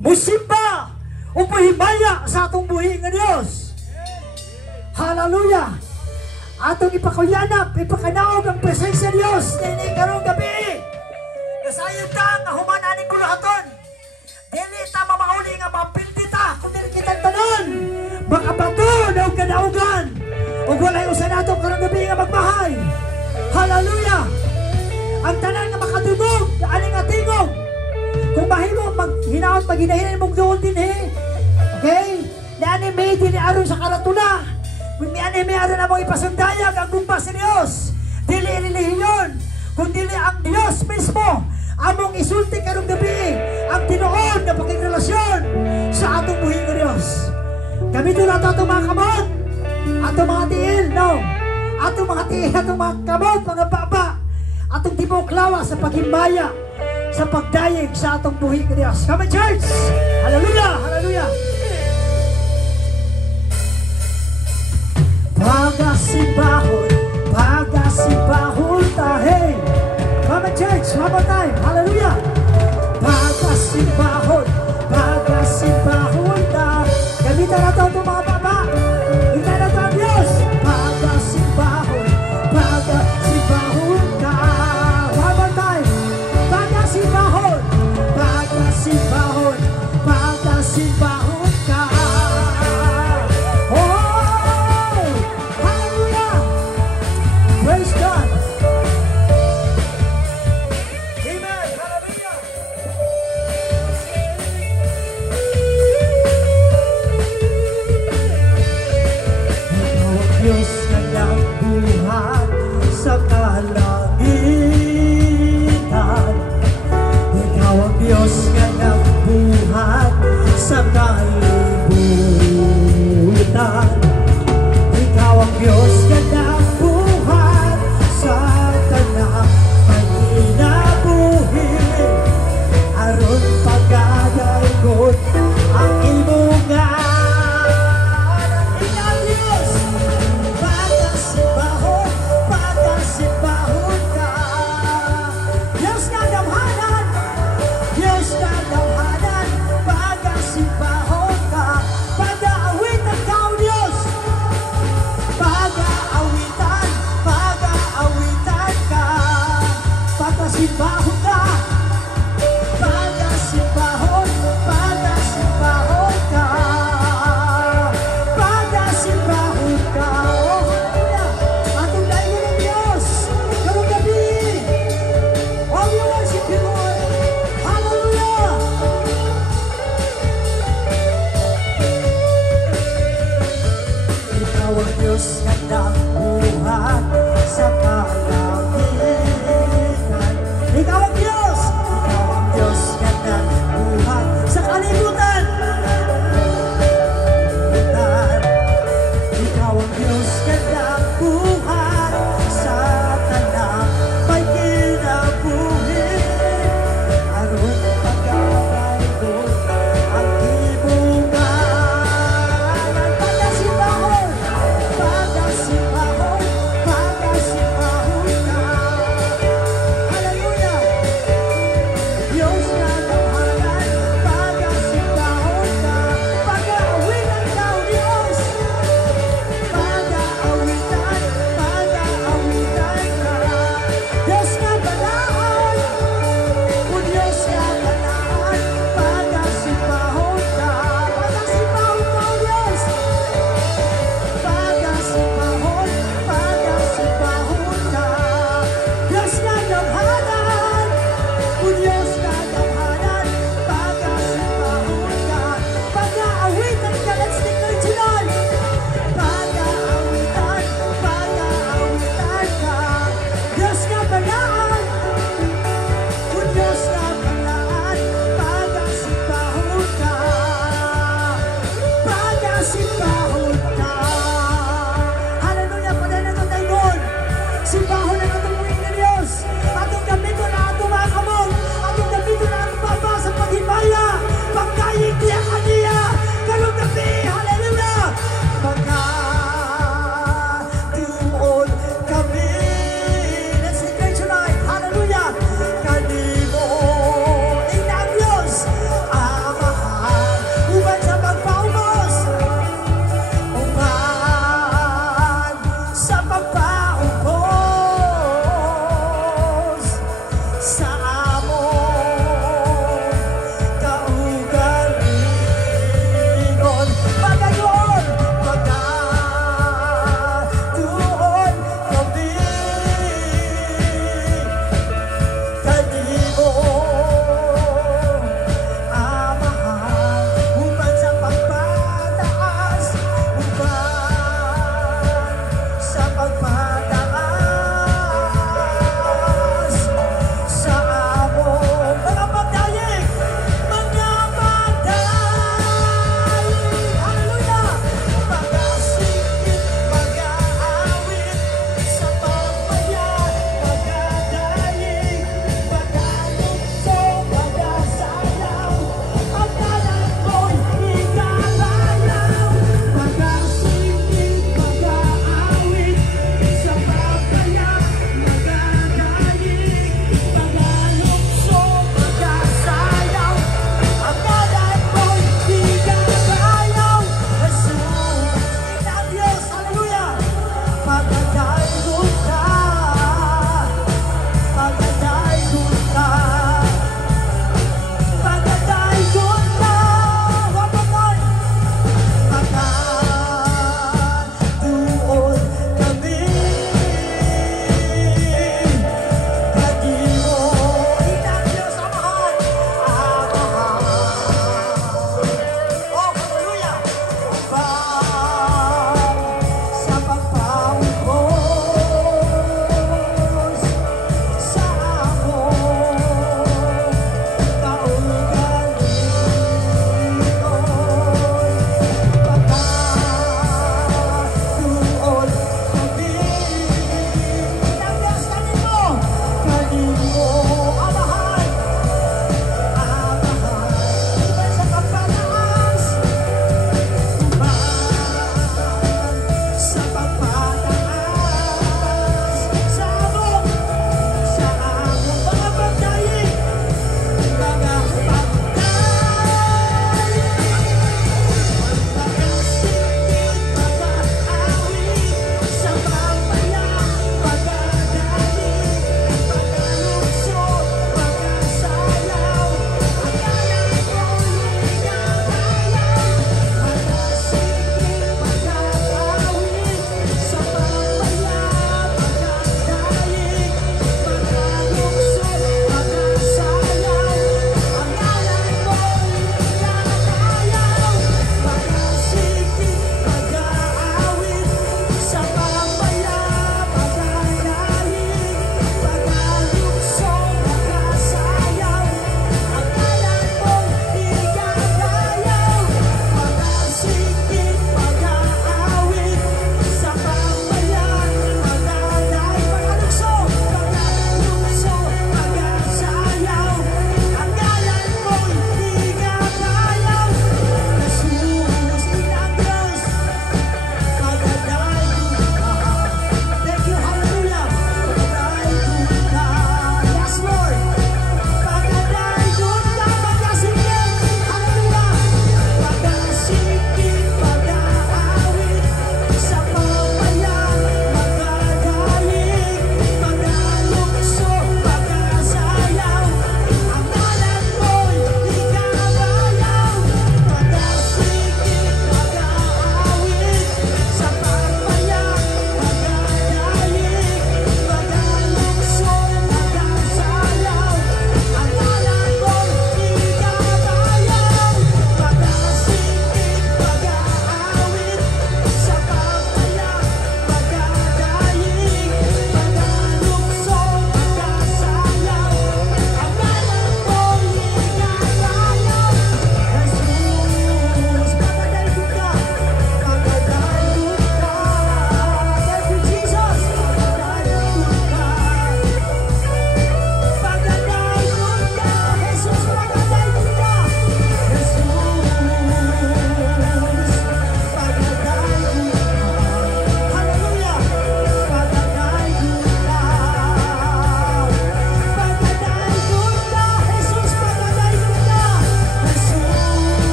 musimba o pahimaya sa atong buhi nga Dios. Hallelujah. Atong ipakayanap, ipakanaog ang presensya Dios dinhi karong gabi. Kasayod ta nga humananing bulahaton. Dili ta mamauli nga mapildi ta kun dili kita tanan. Makabato daw kadaugan. Ug walay usa nato karong gabi nga magbahay. Hallelujah. Ang tanan nga makadugog ani nga tingog. Kung mahimo maghinaot maghinahinan mong doon din okay? Ni may din aron sa karatula. Kung may aron na mong ipasundayag ang gumpas ni Dios. Dili relihiyon, kundi ang Dios mismo among isulti karong gabi ang tinuod na pakigrelasyon sa atong buhi nga Dios. Gamiton nato atong mga kamot, atong mga tiil, no? Atong mga tiil, atong mga kamot, mga baba, atong tibok lawa sa paghimbaya, sa pagdayeg sa atong buhi nga Dios. Come on, church! Hallelujah! Hallelujah! Pagasimbahon tahe. Come on, church, one more time. Hallelujah! Pagasimbahon ta. Gamitan na ito mga baba. Gamitan na ito ang Diyos. Pagasimbahon ka. One more time. Pagasimbahon ka. Oh! Hallelujah! Praise God! Amen! Hallelujah!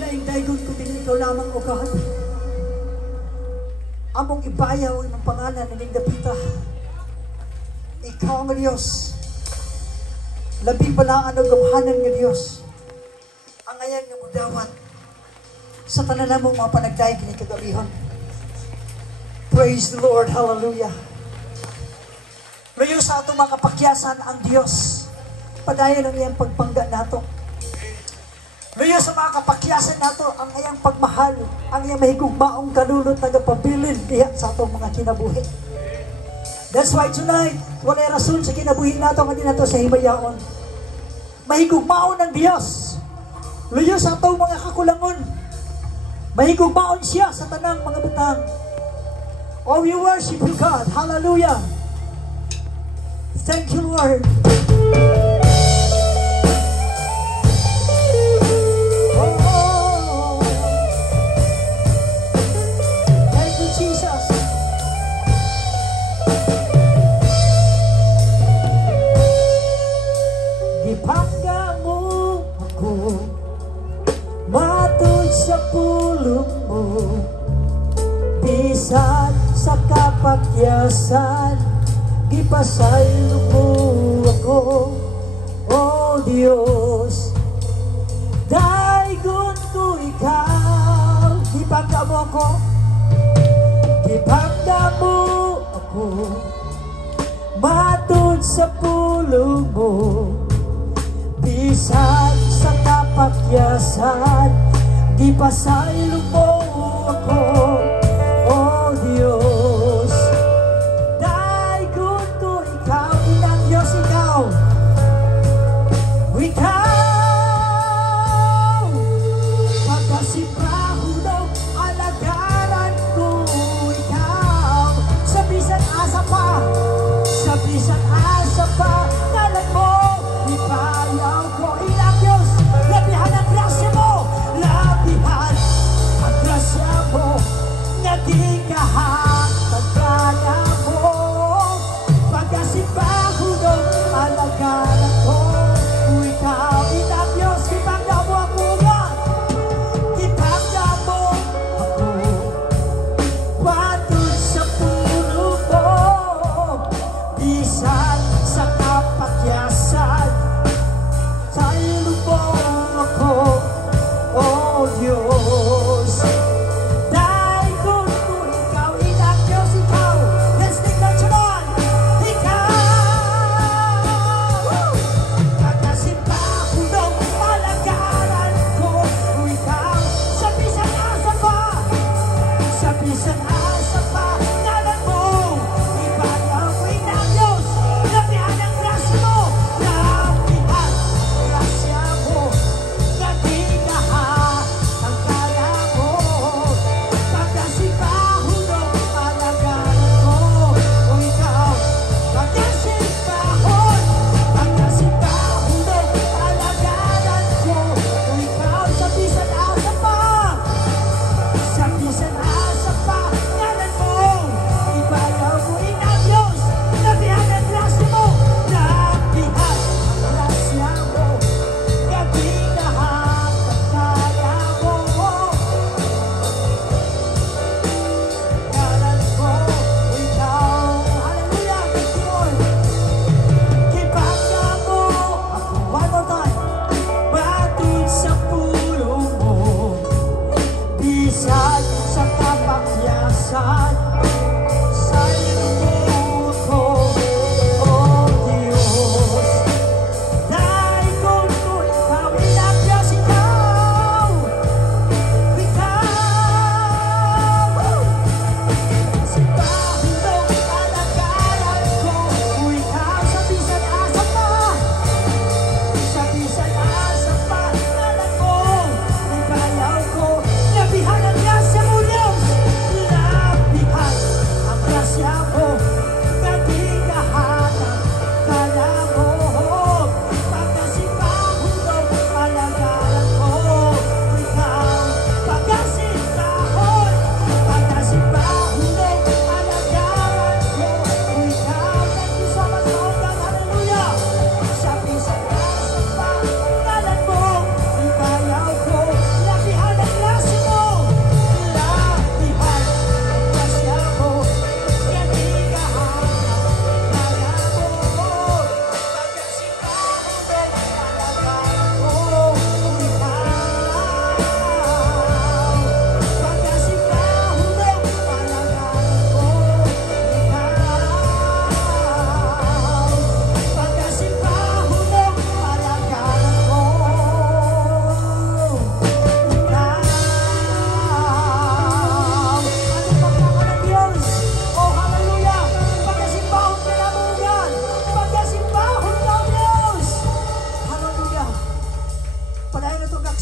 lain daygon ko din ikaw lamang o God. Among ibayaw ng pangalan ng Dapita. Ikaw nga Diyos. Labi pala ang gamhanan nga Diyos. Ang ayan nga mudawat sa tanan mong mga panagdaig ni kagabihon. Praise the Lord. Hallelujah. Layo sa atong mga kapakyasan ang Diyos. Padayon ang iyang pagpangga nato. Layo sa mga kapakyasan nato ang iyang pagmahal, ang iyang mahigugmaong kalulot na pabilin diha sa atong mga kinabuhi. That's why tonight, wala rason sa kinabuhi nato nga din nato sa himayaon. Mahigugmaon ng Diyos. Layo sa atong mga kakulangon. Mahigugmaon siya sa tanang mga butang. Oh, we worship you, God. Hallelujah. Thank you, Lord. Sa pulong mo, bisan sa kapakyasan, ipasaylo mo ako, O Diyos. Daygon ko ikaw, ipangga mo ako, ipangga mo ako, matod sa pulong mo, bisan sa kapakyasan, di pasaylo mo ako, O Diyos. Daygon ko ikaw, inang Diyos ikaw. Ikaw, pagkasipraho daw, alagaran ko ikaw. Sa bisan asa pa, sa bisan asa pa, nalan mo, ipayaw ko, inang Diyos. Labihan ang grasya mo, labihan ang grasya mo,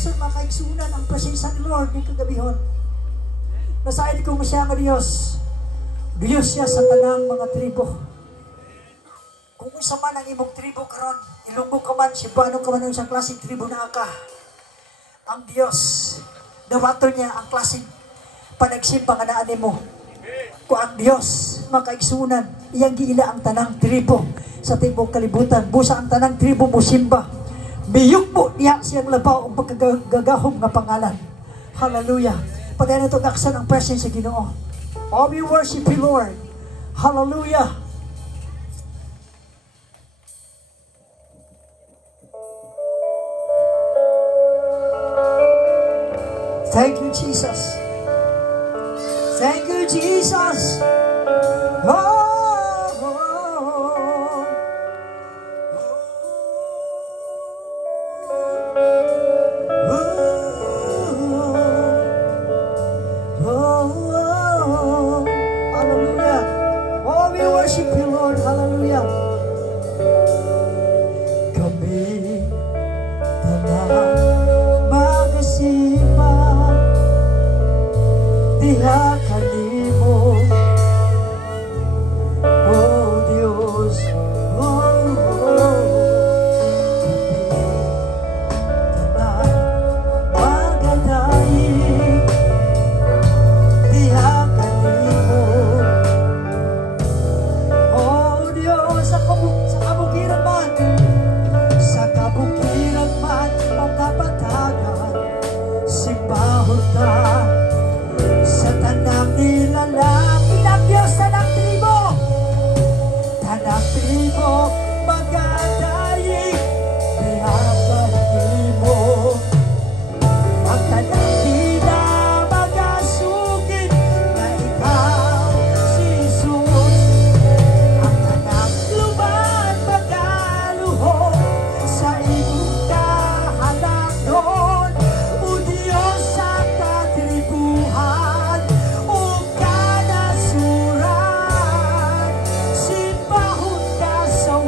Nason makaigsunan ang presensya ni Lord ng kagabihon. Nasaid ko mo siya nga Diyos. Diyos siya sa tanang mga tribo. Kung isa man ang imong tribo karon, Ilonggo ka man, Cebuano ka man sa klaseng tribo na ka. Ang Diyos, dawato niya ang klaseng panagsimba nga naanin mo. Kung ang Diyos makaigsunan, iyang giila ang tanang tribo sa tibok kalibutan. Busa ang tanang tribo mo simba. Biyok mo niya siyang labaw ang pagkagagahom nga pangalan. Hallelujah. Patayin ito naksan ang presence sa Ginoo. Oh, we worship you, Lord. Hallelujah. Thank you, Jesus. Thank you, Jesus. Oh. Worship you, Lord. Hallelujah. Kami tanang magsimba diha kanimo, oh Dios. Kami tanang magadaig diha kanimo. Sa kabukiran man o kapatagan, simbahon ta sa tanang nilalaki ng Diyos. Tanang tribo magadaig dihagan mo. Ang tanang hila magasugid na ikaw si Jesus. Ang tanang luban magaluhod sa iyong kahalagon. O Diyos sa katribuhan o kanasuran, simbahon ka sa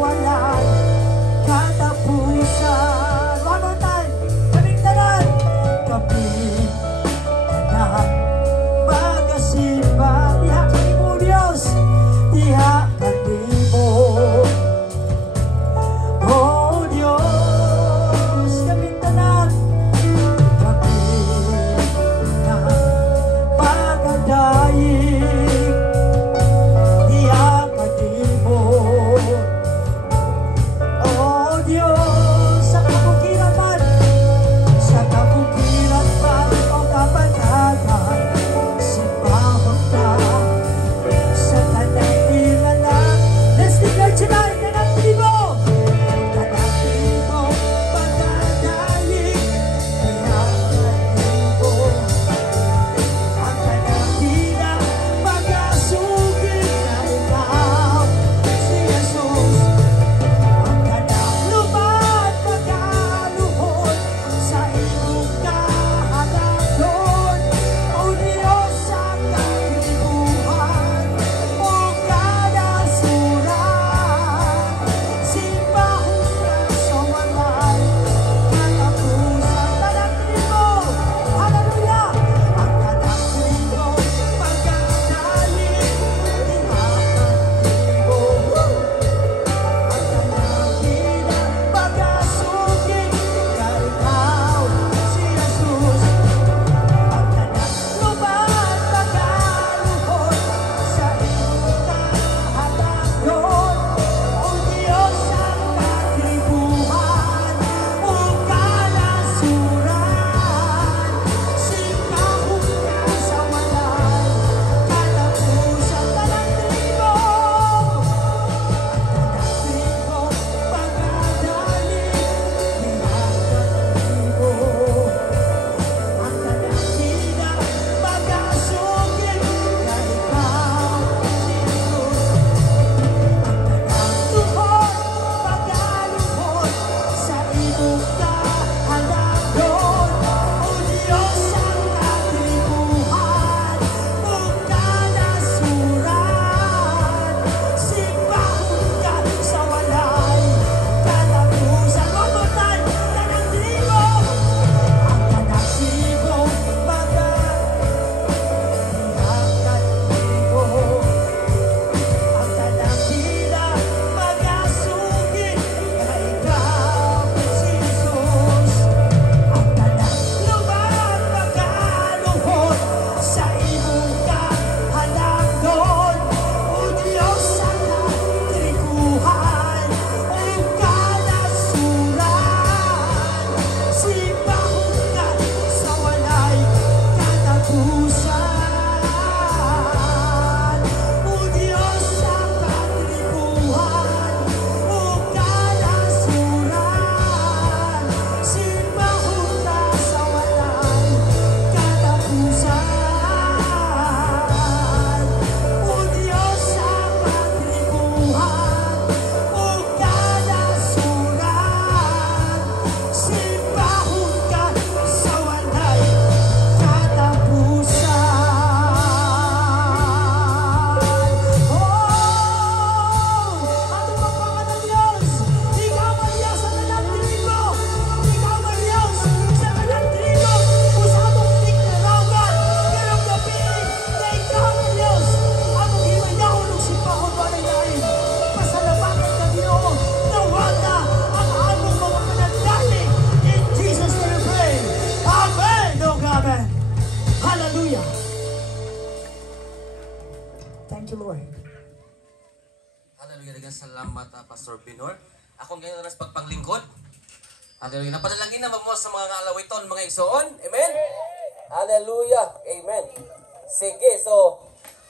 Thank you, Lord. Hallelujah. Salamat, Pastor Binor. Ako ngayon oras pagpanglingkod. Hallelujah. Napadalangin na mo sa mga alawiton, mga igsoon. Amen? Hallelujah. Amen. Sige, so,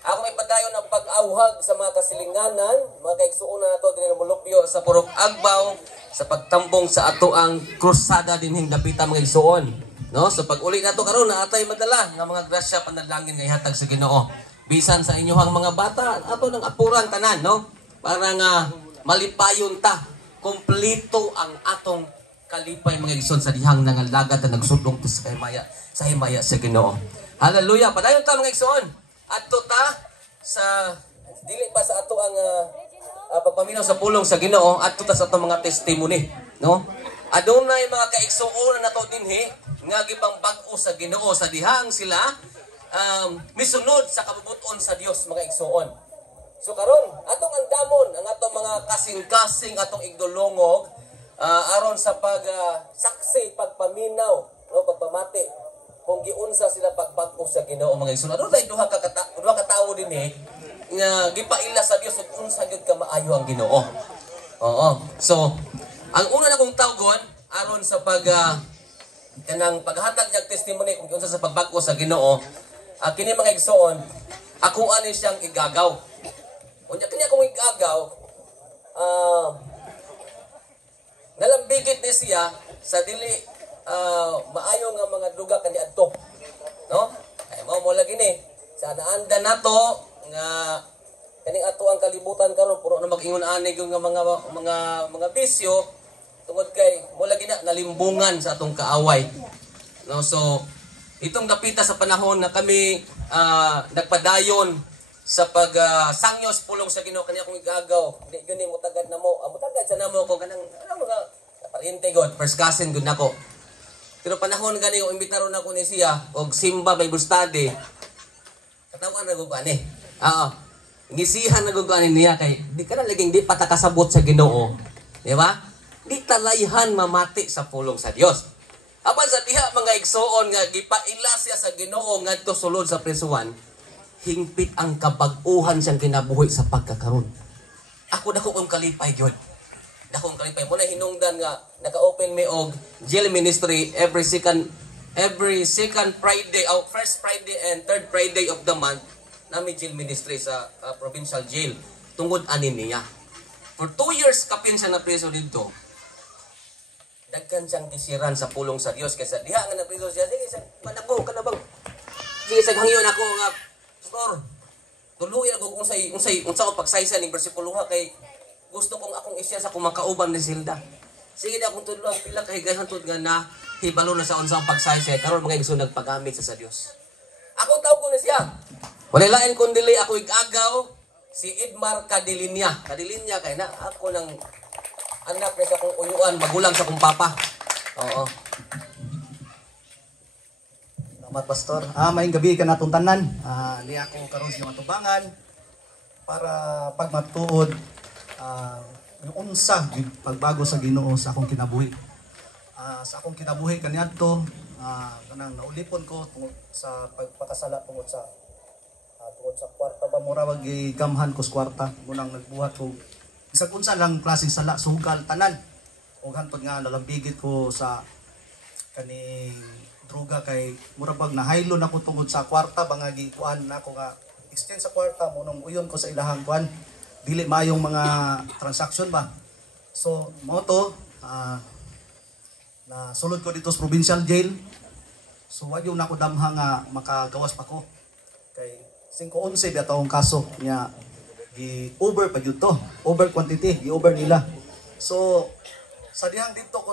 ako may padayon ng pag-auhag sa mga kasilinganan, mga kaigsuon na nato din mulupyo sa Purok Agbaw, sa pagtambong sa ato ang krusada din hindapita mga igsuon. No? So pag-uli na to karon na atay madala ng mga grasya panalangin nga ihatag sa Ginoo. Bisan sa inyohang mga bata, ato ng apuran tanan, no? Para nga malipayon ta, kompleto ang atong kalipay mga igsoon sa dihang nangalagad na nagsudlong to sa himaya sa Ginoo. Hallelujah. Padayon ta mga igsoon. Adto ta sa dili pa sa ato ang pagpaminaw sa pulong sa Ginoo, adto ta sa ato mga testimony, no? Adunay mga kaigsuon na nato dinhi nga gibang bag-o sa Ginoo sa dihang sila misunod sa kabubuton sa Dios mga igsuon. So karon atong andamon ang atong mga kasing-kasing atong igdulongog aron sa saksi pagpaminaw, no, pagpamati kung giunsa sila pagbag-o sa Ginoo mga igsoon. Ano tay duha ka tawo dinhi nga gipaila sa Dios ug unsa gyud ka maayo ang Ginoo. Oo. So ang una na kong tawgon aron sa kanang paghatag ng testimony kung unsa sa pagbag-o sa Ginoo, kini mga igsoon, ako ani siyang igagaw. Unya kini akong igagaw, nalambigit ni siya sa dili maayo nga mga duga kaniadto. No? Ay mo lagi ni sa naanda nato nga kaning ato ang kalibutan karon puro na mag-ingon ani nga mga bisyo tungod kay mo lagi na nalimbungan sa atong kaaway. No, so itong napita sa panahon na kami nagpadayon sa sangyo pulong sa Ginoo kaniya akong igagaw. Di gyud ni mutagad na mo. Mutagad sa namo ko kanang mga pariente god, first cousin gud nako. Pero panahon gani ko imbitaron ako ni siya og simba Bible study. Katawan na gud ani. Oo. Ngisihan na gud ani niya kay di ka na laging di patakasabot sa Ginoo. Di ba? Di talayhan mamati sa pulong sa Dios. Apan sa diha mga igsoon nga gipaila siya sa Ginoo ngadto sulod sa prisuan, hingpit ang kabag-uhan siyang kinabuhi sa pagkakaron. Ako dako kong kalipay gyud. Dakong kalipay mo na hinungdan nga naka-open me og jail ministry every second Friday first Friday and third Friday of the month nami jail ministry sa provincial jail tungod ani niya. For 2 years kapin siya na preso dito. Dagkan siyang kisiran sa pulong sa Dios kaysa diha nga na preso siya. Sige, manako ka na bang? Sige, saghangyon ako nga pastor. Tuluy ako unsa ko pagsaysa ning bersikulo ha kay gusto kong akong isya sa kumakauban ni Silda. Sige na akong tudlo ang pila kay gahantod nga na hibalo na sa unsang pagsaysa karon mga igsoon nagpagamit sa Dios. Ako tawag ko ni siya. Wala lain kundi ako igagaw si Edmar Cadilinya. Cadilinya kay na ako nang anak ni sa kong uyuan, magulang sa kong papa. Oo. Salamat, Pastor. Maayong gabi ka natong tanan. Ni ako karon sa matubangan para pagmatuod yung unsa yung pagbago sa Ginoo sa akong kinabuhi. Sa akong kinabuhi kaniadto kanang naulipon ko tungod sa pagpakasala tungod sa kwarta ba mura wag gigamhan ko sa kwarta munang nagbuhat ko isag unsa lang klaseng sala sugal tanan ug hantod nga nalambigit ko sa kaning droga kay mura bag nahaylon ako tungod sa kwarta bangagi kuan nako nga extend sa kwarta munang uyon ko sa ilahang kuan dili mayong mga transaction ba. So mo to na sulod ko dito sa provincial jail. So wa yung nako damha nga makagawas pa ko. Kay 5-11 bitaw ang kaso niya gi-over pa gyud to. Over quantity, gi-over nila. So sa dihang dito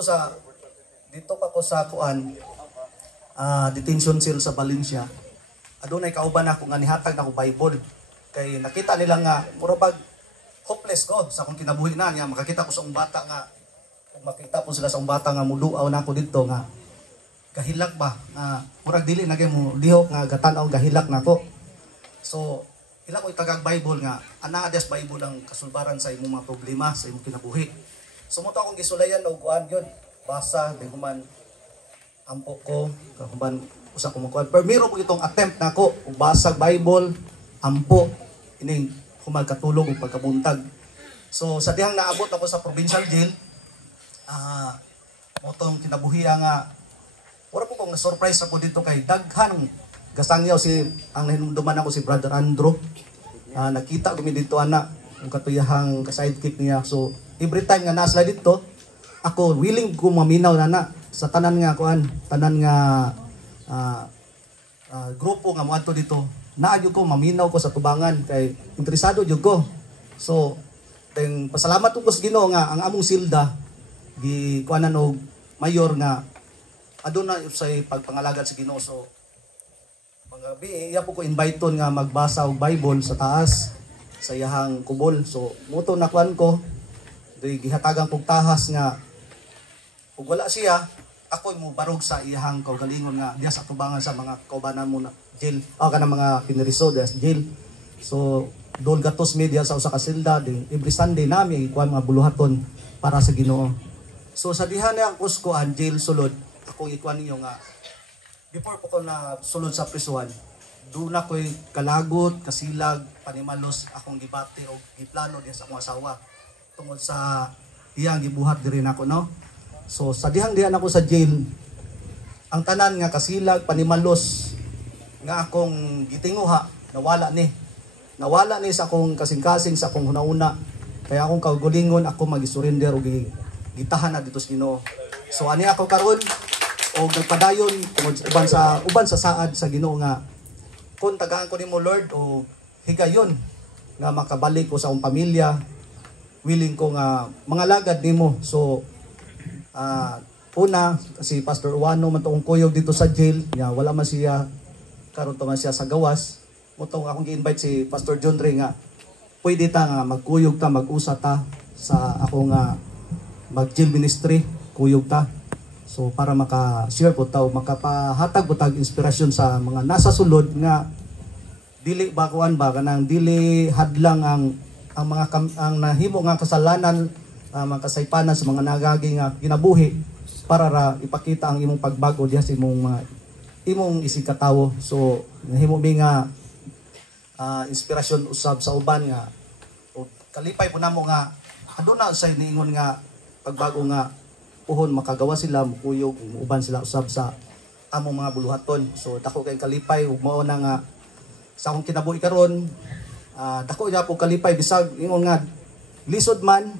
pa ko sa kuan detention cell sa Valencia. Adunay kauban ako nga nihatag nako Bible. Kay nakita nila nga mura bag hopeless ko sa akong kinabuhi na niya makakita ko sa bata nga kung makita po sila sa bata nga muluaw na ako dito nga gahilak ba nga murag dili na kay mo lihok nga gatan-aw gahilak nako. So ila ko itagag Bible nga ana des Bible ang kasulbaran sa imong mga problema sa imong kinabuhi. So mo to akong gisulayan og kuan gyud basa di human ampo ko human usa ko mo kuan pero meron ko itong attempt nako og basag Bible ampo ining humalkatulog ug pagkabuntag. So sa dihang naabot ako sa provincial jail, motong kinabuhiya nga wala po kong na-surprise ako dito kay daghan gasangyaw ang nahinumduman ako si Brother Andrew. Nakita ko mi dito ana ang katuyahang ka-sidekick niya. So every time nga nasla dito, ako willing ko maminaw na sa tanan nga grupo nga moadto dito. Naadyo ko maminaw ko sa tubangan kay interesado jud ko. So pasalamat ko sa Ginoo nga ang among silda gi kuanan og mayor nga aduna usay pagpangalagad sa Ginoo. So pagabi iya po ko inviteon nga magbasa og Bible sa taas sa iyahang kubol. So muto na kuan ko gihatagang kog tahas nga ug wala siya, ako mo barog sa iyahang kaugalingon nga diya sa tubangan sa mga kaubanan mo na jail kanang mga piniriso diya sa jail. So dol gatos media sa usa ka silda din every Sunday nami ikuan mga buluhaton para sa Ginoo. So sa diha na ang kuskoan jail sulod ako ikuan ninyo nga before po ko na sulod sa prisuhan doon ako'y kalagot, kasilag, panimalos akong gibati o giplano diya sa akong asawa tungod sa iyang gibuhat diri nako no. So sa dihang diyan ako sa jail, ang tanan nga kasilag, panimalos nga akong gitinguha nawala ni sa akong kasing-kasing sa akong hunauna. Kaya akong kaugulingon ako magi-surrender og gitahan na dito sa Ginoo. So ani ako karon og nagpadayon tungod uban sa saad sa Ginoo nga kung tagaan ko nimo Lord o higayon nga makabalik ko sa akong pamilya, willing ko nga mangalagad nimo. So una si Pastor Uwano man tuong kuyog dito sa jail nga wala man siya karon to man siya sa gawas. Mutong akong gi-invite si Pastor John Ray nga pwede ta nga magkuyog ta, mag-usa ta sa ako nga mag-jail ministry, kuyog ta. So para maka-share po ta, makapahatag po tag inspirasyon sa mga nasa sulod nga dili bakuan ba kanang dili hadlang ang ang nahimo nga kasalanan, mga kasaypanan sa mga nagagi nga kinabuhi para ra ipakita ang imong pagbago diha sa imong isig katawo. So nahimo mi nga inspirasyon usab sa uban nga o kalipay po namo nga aduna usay niingon nga pagbago nga puhon makagawa sila mukuyog uban sila usab sa among mga buluhaton. So dako kay kalipay ug mao na nga sa akong kinabuhi karon dako ja po kalipay bisag ingon nga lisod man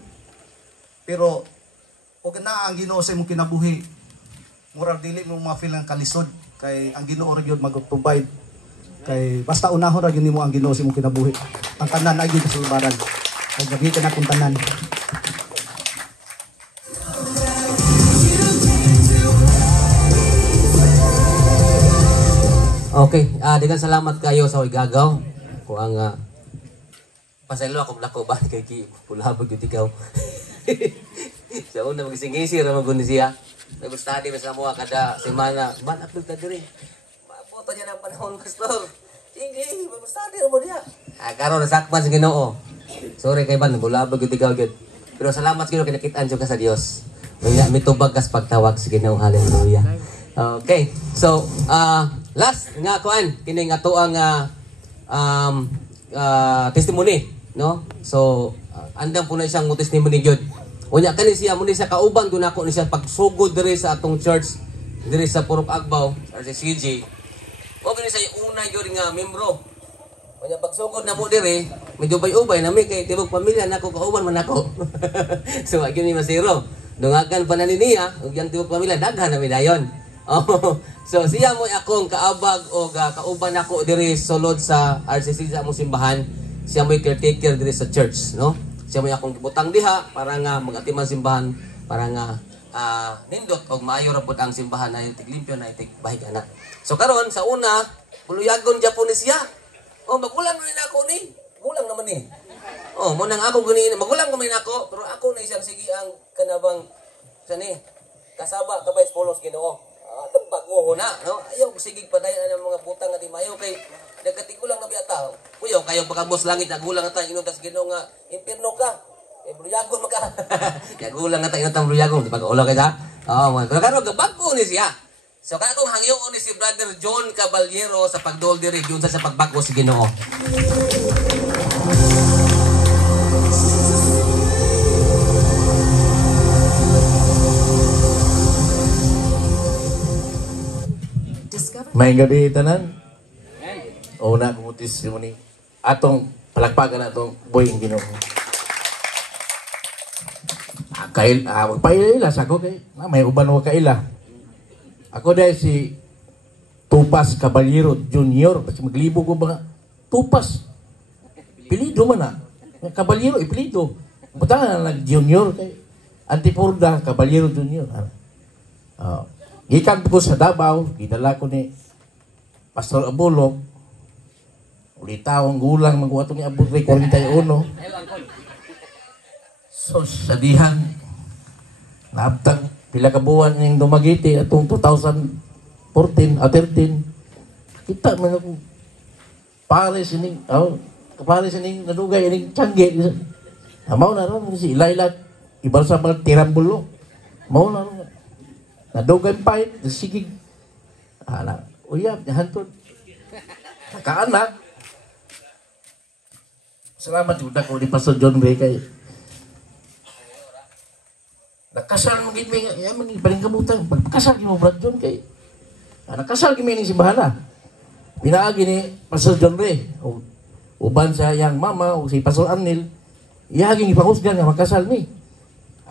pero ug na ang Ginoo sa imong kinabuhi murag dili mo ma-feel ang kalisod kay ang Ginoo ra gyud mag-provide. Kay basta unahon ra gyud nimo ang Ginoo sa imong kinabuhi. Ang tanan ay gyud kasulubaran. Kay gabi ka na kung tanan. Okay, daghang salamat kayo sa igagaw. Ko ang pasaylo ako lako ba kay pulabog gyud ikaw. Sa una magising-isir ra magun siya. Nag-study sa mo kada semana. Man upload ta diri. Mabuto niya ng panahon, pastor. Sige, mag-study mo diha. Karon nasakpan sa Ginoo. Sorry kay ban bulabog gyud ikaw gyud. Pero salamat Ginoo kay nakit-an ka sa Dios. Unya mitubag kas pagtawag sa Ginoo. Hallelujah. Okay. So, last nga kuan kini nga tuang testimony, no? So, andam po na siyang testimony gyud. Unya kani siya mo ni sa kauban do nako ni siya pagsugod diri sa atong church diri sa Purok Agbaw or sa CG. O kani sa una gyud nga membro. Unya pagsugod na mo diri, medyo bay-ubay na mi kay tibok pamilya nako kauban man ako. So agyon ni masiro. Dungagan pa na niya, ug yang tibok pamilya daghan na mi dayon. Oh, so siya mo akong kaabag o kauban ako diri sulod sa RCC sa among simbahan. Siya mo caretaker diri sa church, no? Siya mo akong gibutang diha para nga mag-atiman simbahan para nga nindot og maayo ra pud ang simbahan na itig limpyo na itig bahiga na. So karon sa una, puluyagon Japon ni siya. Oh, magulang man ako ni. Gulang naman ni. Oh, mo nang ako gani magulang ko man ako, pero ako na siyang sige ang kanabang sani kasaba kabay polos Ginoo. Atong bago na, no? Ayaw sigig padayon ang mga butang nga di mayo kay nagkatigulang na biata. Kuyo kayo pagkabos langit nagulang ta inon tas Ginoo nga impierno ka. Bruyagon maka. Ya gulang ta inon tang bruyagon di pag-ulo kay sa. Oh, pero karon gabago ni siya. So kakong hangyo ni si Brother John Caballero sa pagdol diri sa pagbago si Ginoo. May gabi tanan. Una kong testimony. Atong palagpagan atong buhing Ginoo. Magpaila sa ako kay may uban wa kaila. Ako dahil si Tupas Caballero Junior, kasi maglibo ko ba Tupas. Pilido man na. Caballero ipilido. Buta na nag-junior kay Antipurda Caballero Junior. Gikan ko sa Davao, gidala ko ni Pastor Abulok. Ulitawang gulang magwato ni Abul Rey 41. So sa dihan naabtang pila ka buwan ning dumagiti atong 2014 o 13. Kita man ako pares ining kapares ining nadugay ining tiyangge. Mao na ron si Ilayla ibal sa mal tirambulo. Mao na ron. Nadugay pait sige. Ala, uyab hantod. Kaanak. Salamat jud ko di Pastor John Ray kay nakasal mo gid mi ya mangi paling kabutan pagkasal mo Brad John kay nakasal gid mi ning simbahan. Pinaagi ni Pastor John Ray uban sa yang mama o si Pastor Arnel iyaging ipahusgan nga magkasal mi.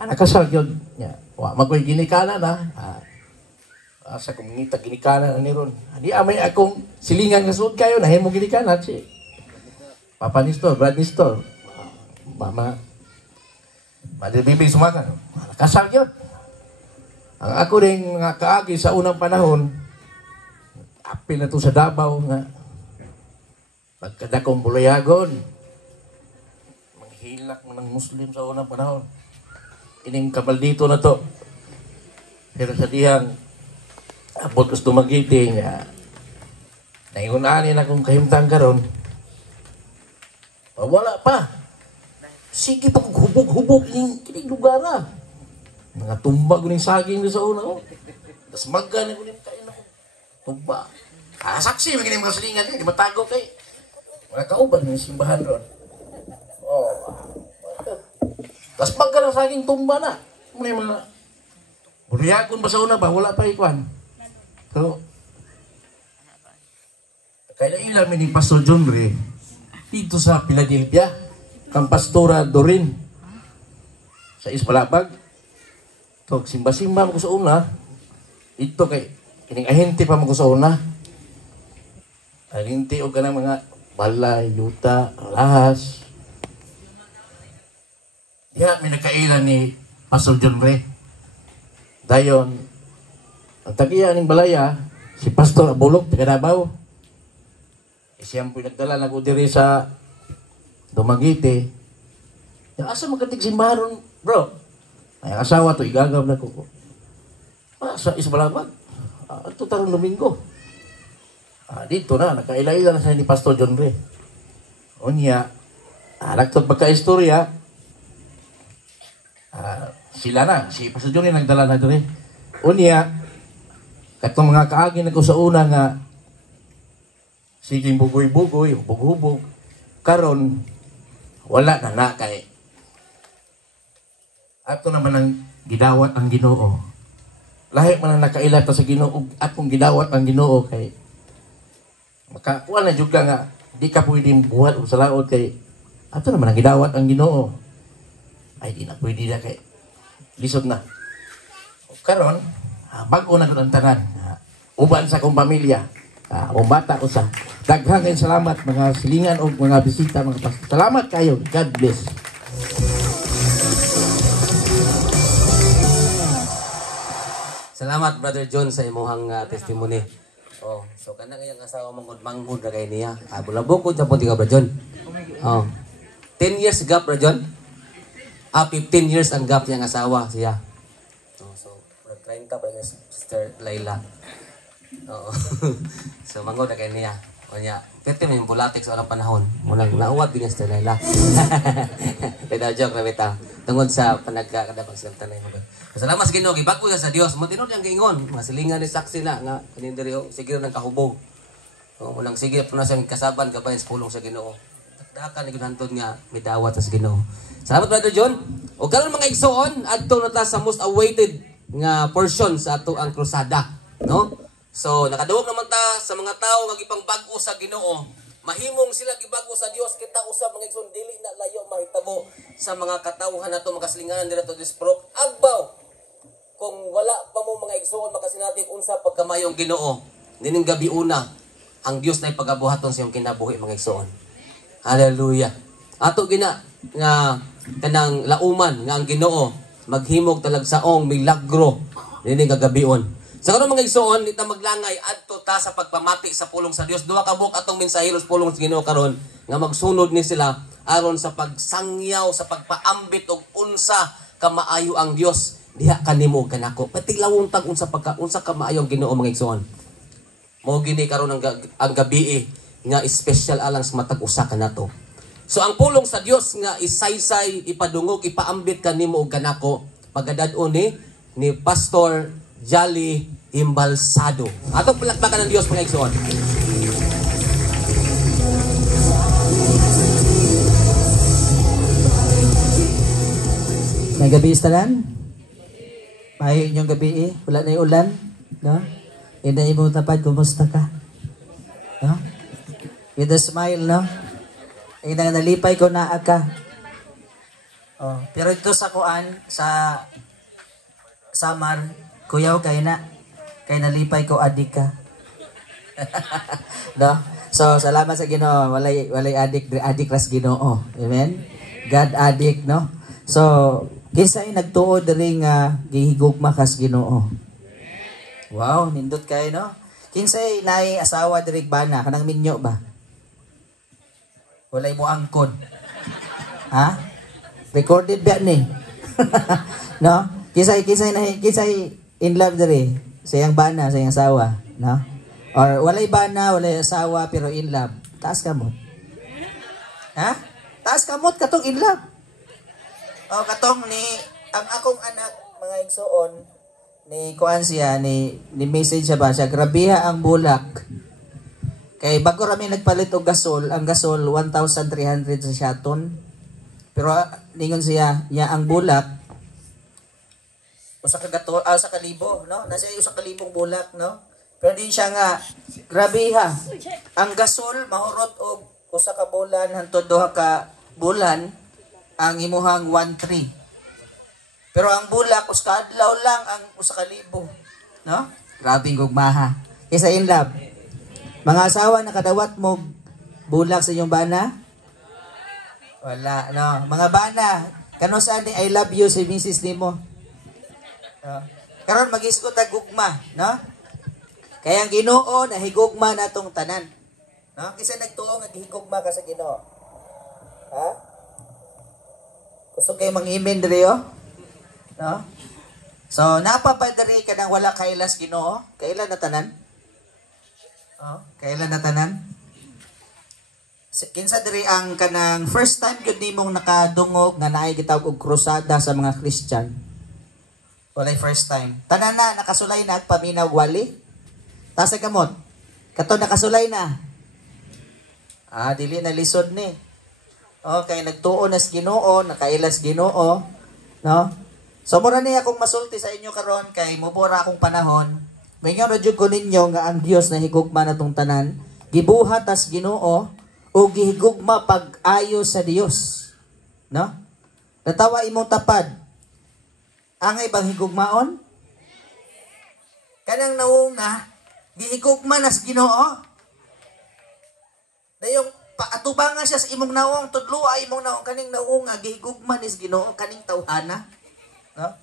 Nakasal gyud nya wa magoy ginikana na. Asa kung ngita ginikana ni ron. Di amay akong silingan nga suod kayo nahimo ginikana si Papa Nestor, Brad Nestor, Mama Mother Bibi sumakan. Nakasal yun. Ang ako rin nga kaagi sa unang panahon, apil na to sa Davao nga magkadakong bulayagon. Manghilak mo ng Muslim sa unang panahon. Ining kabaldito na to. Pero sa dihang abot kas dumagiti nga naingunanin akong kahimtang karon. Wala pa. Sige pa hubog-hubog kining lugar na. Mga tumbag ning saging sa una ko. Tas maggan ko ning kain ako. Tumba. Saksi magini mga silingan di matago kay. Mga kauban ng simbahan ron. Tas maggan ang saging tumba na. May mga buriyagon ba sa una ba? Wala pa ikwan. So, kaya ilan ni Pastor John Ray dito sa Philadelphia, kang Pastora Dorin sa Ispalabag. So, simba-simba mo ko sa una. Ito kay kining ahente pa mo ko sa una. Ahente o ganang mga balay, yuta, lahas. Diya, may nakailan ni Pastor John Ray. Dayon, ang tagiya ng balaya, si Pastor Abulok, taga Davao. Siyang pinagdala na ko diri sa Dumaguete. Yung asa magkatig simbahan bro? Ay, asawa to, igagaw na ko. Sa Isbalabag. Ito tarong Domingo. Dito na, nakaila-ila na sa ni Pastor John Ray. Unya, nagtod pagka-istorya, sila na, si Pastor John Ray nagdala na diri. Unya, katong mga kaagi na ko sa una nga, sige bugoy-bugoy, hubog-hubog. Karon wala na kay. Ato naman ang gidawat ang Ginoo. Lahi man ang nakailat sa Ginoo, atong gidawat ang Ginoo kay makakuha na jud ka nga di ka pwedeng buhat og salaod kay ato naman ang gidawat ang Ginoo. Ay di na pwede na kay lisod na. Karon bag-o na ang tanan. Uban sa kong pamilya. Bata ko sa daghang salamat mga silingan o mga bisita mga pastor. Salamat kayo. God bless. Salamat Brother John sa imong testimony. So kana nga yung asawa manggod ra kay niya. Bulabok ko sa puti ka Brother John. 10 years gap Brother John. 15 years ang gap niyang asawa siya. So 30 pa ni Sister Layla. So manggod na kay niya. O niya, pwede mo yung bulatik sa walang panahon. Munang nauwat din yung Sister Layla. Pero joke na bitaw. Tungod sa panagkakadabang silang tanay mo. Salamat sa Ginoo, gibag ko sa Dios. Mo tinud yang giingon, masilingan ni saksi na nga kanindiri sige nang kahubog. Munang sige po na siyang kasaban kabay sa pulong sa Ginoo. Dakdakan ni ginantod nga midawat sa Ginoo. Salamat Brother John. O karon mga igsoon adto na ta sa most awaited nga portion sa ato ang krusada, no? So nakaduog naman ta sa mga tao nga gipang bag-o sa Ginoo. Mahimong sila gibag-o sa Dios kita usab mga igsoon dili na layo mahitabo sa mga katawhan nato makaslinganan dira to disprok. Agbaw kung wala pa mo mga igsoon makasinati unsa pagkamayong Ginoo. Dining gabi una ang Dios na ipagabuhaton sa iyong kinabuhi mga igsoon. Hallelujah. Ato gina nga kanang lauman nga ang Ginoo maghimog talagsaong milagro dining gagabion. Sa karon mga igsoon, ita maglangay adto ta sa pagpamati sa pulong sa Dios. Duha ka buok atong mensaheros pulong sa Ginoo karon nga magsunod ni sila aron sa pagsangyaw sa pagpaambit og unsa ka maayo ang Dios diha kanimo kanako. Pati lawong tag unsa ka maayo ang Ginoo mga igsoon. Mao gini karon ang gabi nga special alang sa matag usa kanato. So ang pulong sa Dios nga isaysay, ipadungog, ipaambit kanimo og kanako pagadad-on ni Pastor Jolly Imbalsado. Atong palakpakan ng Diyos mga igsoon. May gabi istalan? Mayo inyong gabi Wala na yung ulan? No? Ina yung tapad, kumusta ka? No? With a smile, no? Ina nalipay ko na ka. Oh, pero ito sa kuan, sa Samar, kuyaw kay nalipay ko adik ka. No? So salamat sa Ginoo, walay adik ras Ginoo. Amen. God adik, no? So kinsay nagtuo diri nga gihigugma kas Ginoo. Wow, nindot kay no? Kinsay naay asawa diri bana kanang minyo ba? Walay mo angkod. Ha? Recorded ba ni? No? Kinsay in love diri sa iyang bana, sa iyang asawa, no? Or walay bana, walay asawa pero in love. Taas kamot. Ha? Taas kamot katong in love. O katong ni ang akong anak mga igsoon ni kuan siya ni message siya ba siya grabiha ang bulak. Kay bago rami nagpalit og gasol, ang gasol 1,300 sa shaton. Pero ningon siya, ang bulak usa ka libo, no? Nasa usa ka libong bulak, no? Pero din siya nga grabe ha. Ang gasol mahurot og usa ka bulan hangtod duha ka bulan ang imuhang 1,300. Pero ang bulak usa ka adlaw lang ang usa ka libo, no? Grabe gugmaha. Isa in love. Mga asawa nakadawat mo bulak sa inyong bana? Wala, no? Mga bana, kano saan ni I love you si Mrs. nimo? Karon mag-isgot tag gugma, no? Kaya ang Ginoo nahigugma natong tanan. No? Kasi nagtuo nga gihigugma ka sa Ginoo. Ha? Gusto kay mang-imen diri no? So napapadiri ka nang wala kailas Ginoo? Kailan na tanan? Kailan na tanan? Kinsa diri ang kanang first time gyud nimong nakadungog nga naay gitawag og krusada sa mga Christian? Walay first time. Tanan na, nakasulay na, paminaw wali. Tasa kamot. Kato nakasulay na. Dili na lisod ni. Okay, nagtuo na sa Ginoo, nakailas Ginoo. No? So, mura niya akong masulti sa inyo karon kay mubura akong panahon. Mayroon na dyan ko ninyo nga ang Diyos na higugma na tong tanan. Gibuhat as Ginoo o gihigugma pag-ayo sa Dios. No? Natawa imong tapad. Angay bang higugmaon? Kanang naunga, gihigugma na sa Ginoo. Dayong paatubangan siya sa imong naong, tudlua imong naong, kaning naunga, gihigugma ni sa Ginoo, kaning tawhana. No?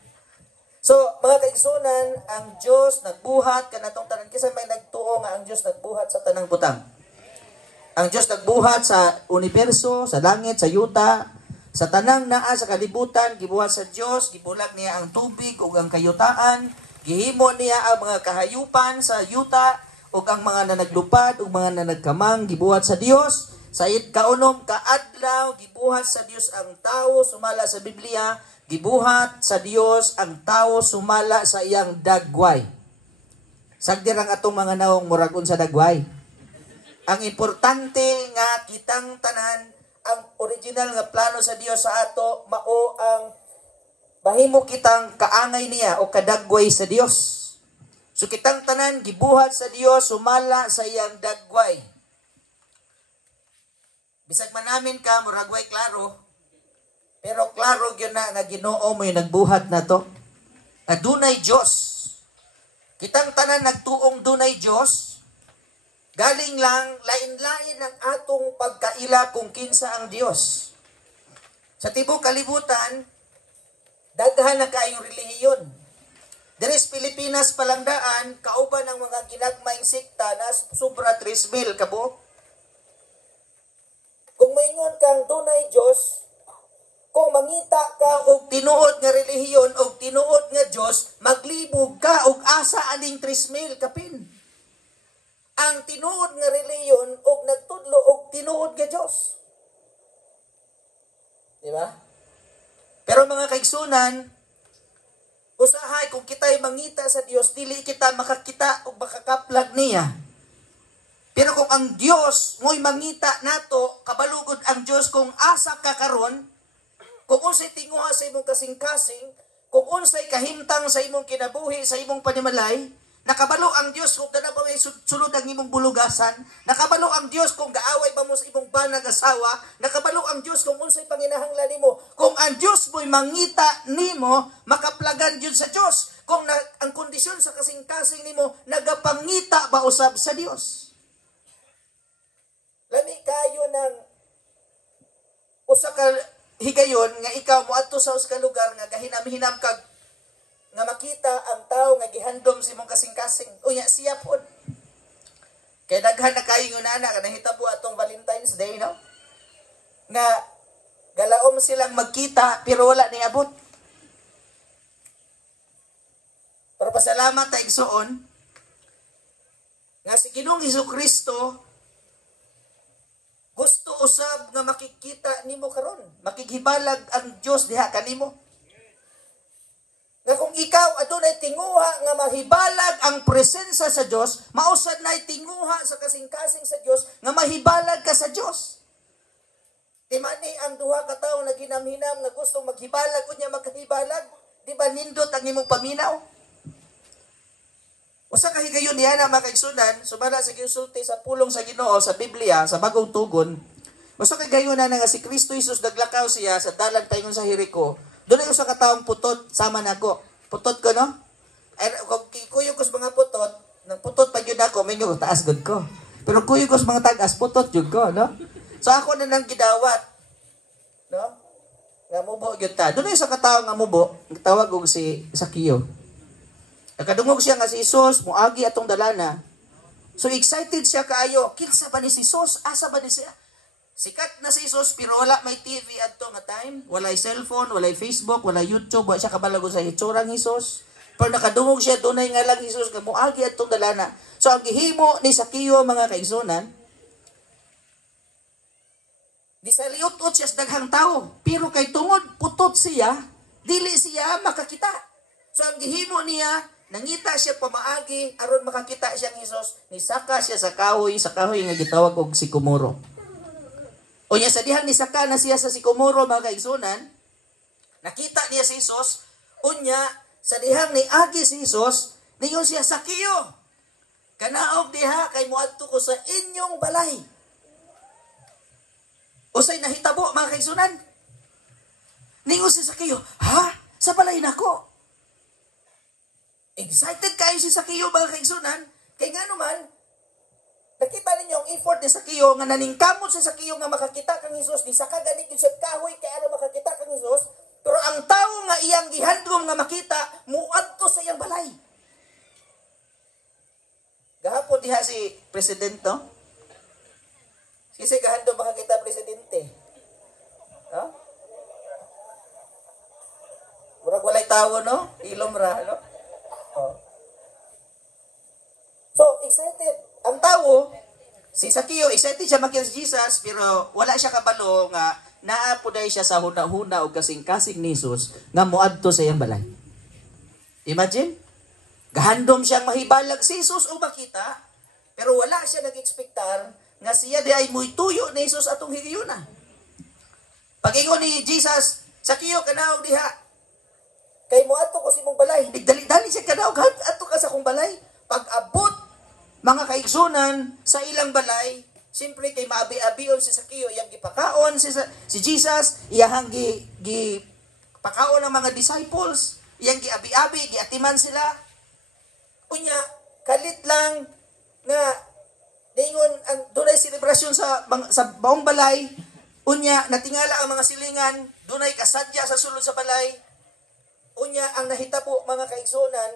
So, mga kaigsunan, ang Diyos nagbuhat, kanatong tanan, kisa may nagtuo nga ang Diyos nagbuhat sa tanang butang. Ang Diyos nagbuhat sa universo, sa langit, sa yuta, sa tanang naa sa kalibutan, gibuhat sa Dios, gibulag niya ang tubig ug ang kayutaan, gihimo niya ang mga kahayupan sa yuta ug ang mga nanaglupad ug mga nanagkamang gibuhat sa Dios. Sa kaunom kaadlaw gibuhat sa Dios ang tawo sumala sa Biblia, gibuhat sa Dios ang tawo sumala sa iyang dagway. Sagdi ang atong mga naong murag unsa dagway. Ang importante nga kitang tanan ang original nga plano sa Dios sa ato mao ang mahimo kitang kaangay niya o kadagway sa Dios. So kitang tanan gibuhat sa Dios sumala sa iyang dagway. Bisag man namin ka murag way klaro, pero klaro gyud na nga Ginoo mo yung nagbuhat na to. Adunay Dios. Kitang tanan nagtuong dunay Dios. Galing lang lain-lain ang atong pagkaila kung kinsa ang Dios. Sa tibuok kalibutan, daghan na kayong relihiyon. Deres Pilipinas palandaan, kauban ang mga ginagmayng sikta na sobra 3,000 kabo. Kung maingon kang dunay Dios, kung mangita ka og tinuod nga relihiyon og tinuod nga Dios, maglibog ka og asa aning 3,000 kapin. Ang tinuod nga relihiyon og nagtudlo og tinuod nga Dios. Di ba? Pero mga kaigsunan, usahay kung kita'y mangita sa Dios, dili kita makakita o makakaplag niya. Pero kung ang Dios mo'y mangita nato, kabalugod ang Dios kung asa ka karon, kung unsay tinguha sa imong kasing-kasing, kung unsay kahimtang sa imong kinabuhi, sa imong panimalay, nakabalo ang Dios kung dana ba may sulod ang imong bulugasan, nakabalo ang Dios kung gaaway ba mo sa imong banag asawa, nakabalo ang Dios kung unsay panginahanglan nimo. Kung ang Dios mo'y mangita nimo, makaplagan jud sa Dios. Kung ang kondisyon sa kasing-kasing nimo nagapangita ba usab sa Dios. Lami kayo ng usa ka higayon nga ikaw moadto sa usa ka lugar nga gahinam-hinam kag nga makita ang tao nga gihandom sa imong kasing-kasing. Unya siya pod. Kay daghan na kayo nga nana nga nahitabo atong Valentine's Day, no? Nga galaom silang magkita pero wala ni abot. Pero pasalamat ta igsuon nga si Ginoong Hesukristo gusto usab nga makikita nimo karon, makighibalag ang Dios diha kanimo. Nga kung ikaw adunay tinguha nga mahibalag ang presensya sa Dios, mausad na'y tinguha sa kasing-kasing sa Dios nga mahibalag ka sa Dios. Di man ni ang duha ka tawo na ginamhinam nga gustong maghibalag unya magkahibalag, di ba nindot ang imong paminaw? Usa ka higayon niya na makaigsunan, sumala sa gisulti sa pulong sa Ginoo sa Biblia sa Bagong Tugon. Usa ka higayon na nga si Kristo Jesus naglakaw siya sa dalan paingon sa Jericho. Doon ay usa ka taong putot sama nako. Putot ko, no? Ay, kung kuyog ko sa mga putot, nang putot pa yun ako, may taas good ko. Pero kuyog ko sa mga tagas, putot yun ko, no? So ako na nang gidawat, no? Nga mubo yun ta. Doon ay usa ka taong nga mubo, tawag og si Sakio. Nakadungog siya nga si Jesus, muagi atong dalana. So excited siya kaayo. Kinsa ba ni si Jesus? Asa ba ni siya? Sikat na si Jesus, pero wala may TV adto nga time. Walay cellphone, walay Facebook, walay YouTube. Wala siya kabalago sa hitsurang Jesus. Pero nakadungog siya, dunay nga lang Jesus, nga muagi atong dalana. So ang gihimo ni Sakio, mga kaigsunan, di sa liutot siya sa daghang tao. Pero kay tungod putot siya, dili siya makakita. So ang gihimo niya, nangita siya pamaagi, aron makakita siya ng Jesus, nisaka siya sa kahoy nga gitawag og sikomoro. O niya sa dihang nisaka na siya sa sikomoro, mga kaigsunan, nakita niya si Jesus, unya sa dihang ni agi si Jesus, niyon siya, Sakio, kanaog diha kay muadto ko sa inyong balay. Usay nahitabo, mga kaigsunan. Ningon si Sakio, ha? Sa balay nako? Excited kayo si Sakio, mga kaigsunan, kay nga naman, nakita ninyo ang effort ni Sakio nga naningkamot si Sakio nga makakita kang Jesus, di sa kagalit yung siya kahoy kay ano makakita kang Jesus, pero ang tao nga iyang gihandom nga makita, muadto sa iyang balay. Gahapon diha si Presidente, no? Kasi gahandom makakita Presidente. No? Murag walay tawo, no? Ilom ra, no? Oh. So, excited. Ang tao, si Sakio, excited siya makita si Jesus, pero wala siya kabalo nga naapuday siya sa huna-huna o kasing-kasing ni Jesus nga muadto sa iyang balay. Imagine, gahandom siyang mahibalag si Jesus o makita, pero wala siya nag-expectar nga siya di ay muy tuyo ni Jesus atong higayuna. Pag-ingon ni Jesus, Sakio, kanaog diha, kay muadto ko si mong balay, nagdali-dali siya kanaog, ato ka sa kong balay, pag-abot mga kaigsunan sa ilang balay, siyempre kay maabi-abion si Sakeo, iyang gipakaon si Jesus, iyang gi pakaon ng mga disciples, iyang giabi-abi, giatiman sila. Unya, kalit lang nga ningon ang dunay selebrasyon sa baong balay. Unya, natingala ang mga silingan, dunay kasadya sa sulod sa balay. Unya, ang nahitabo mga kaigsunan,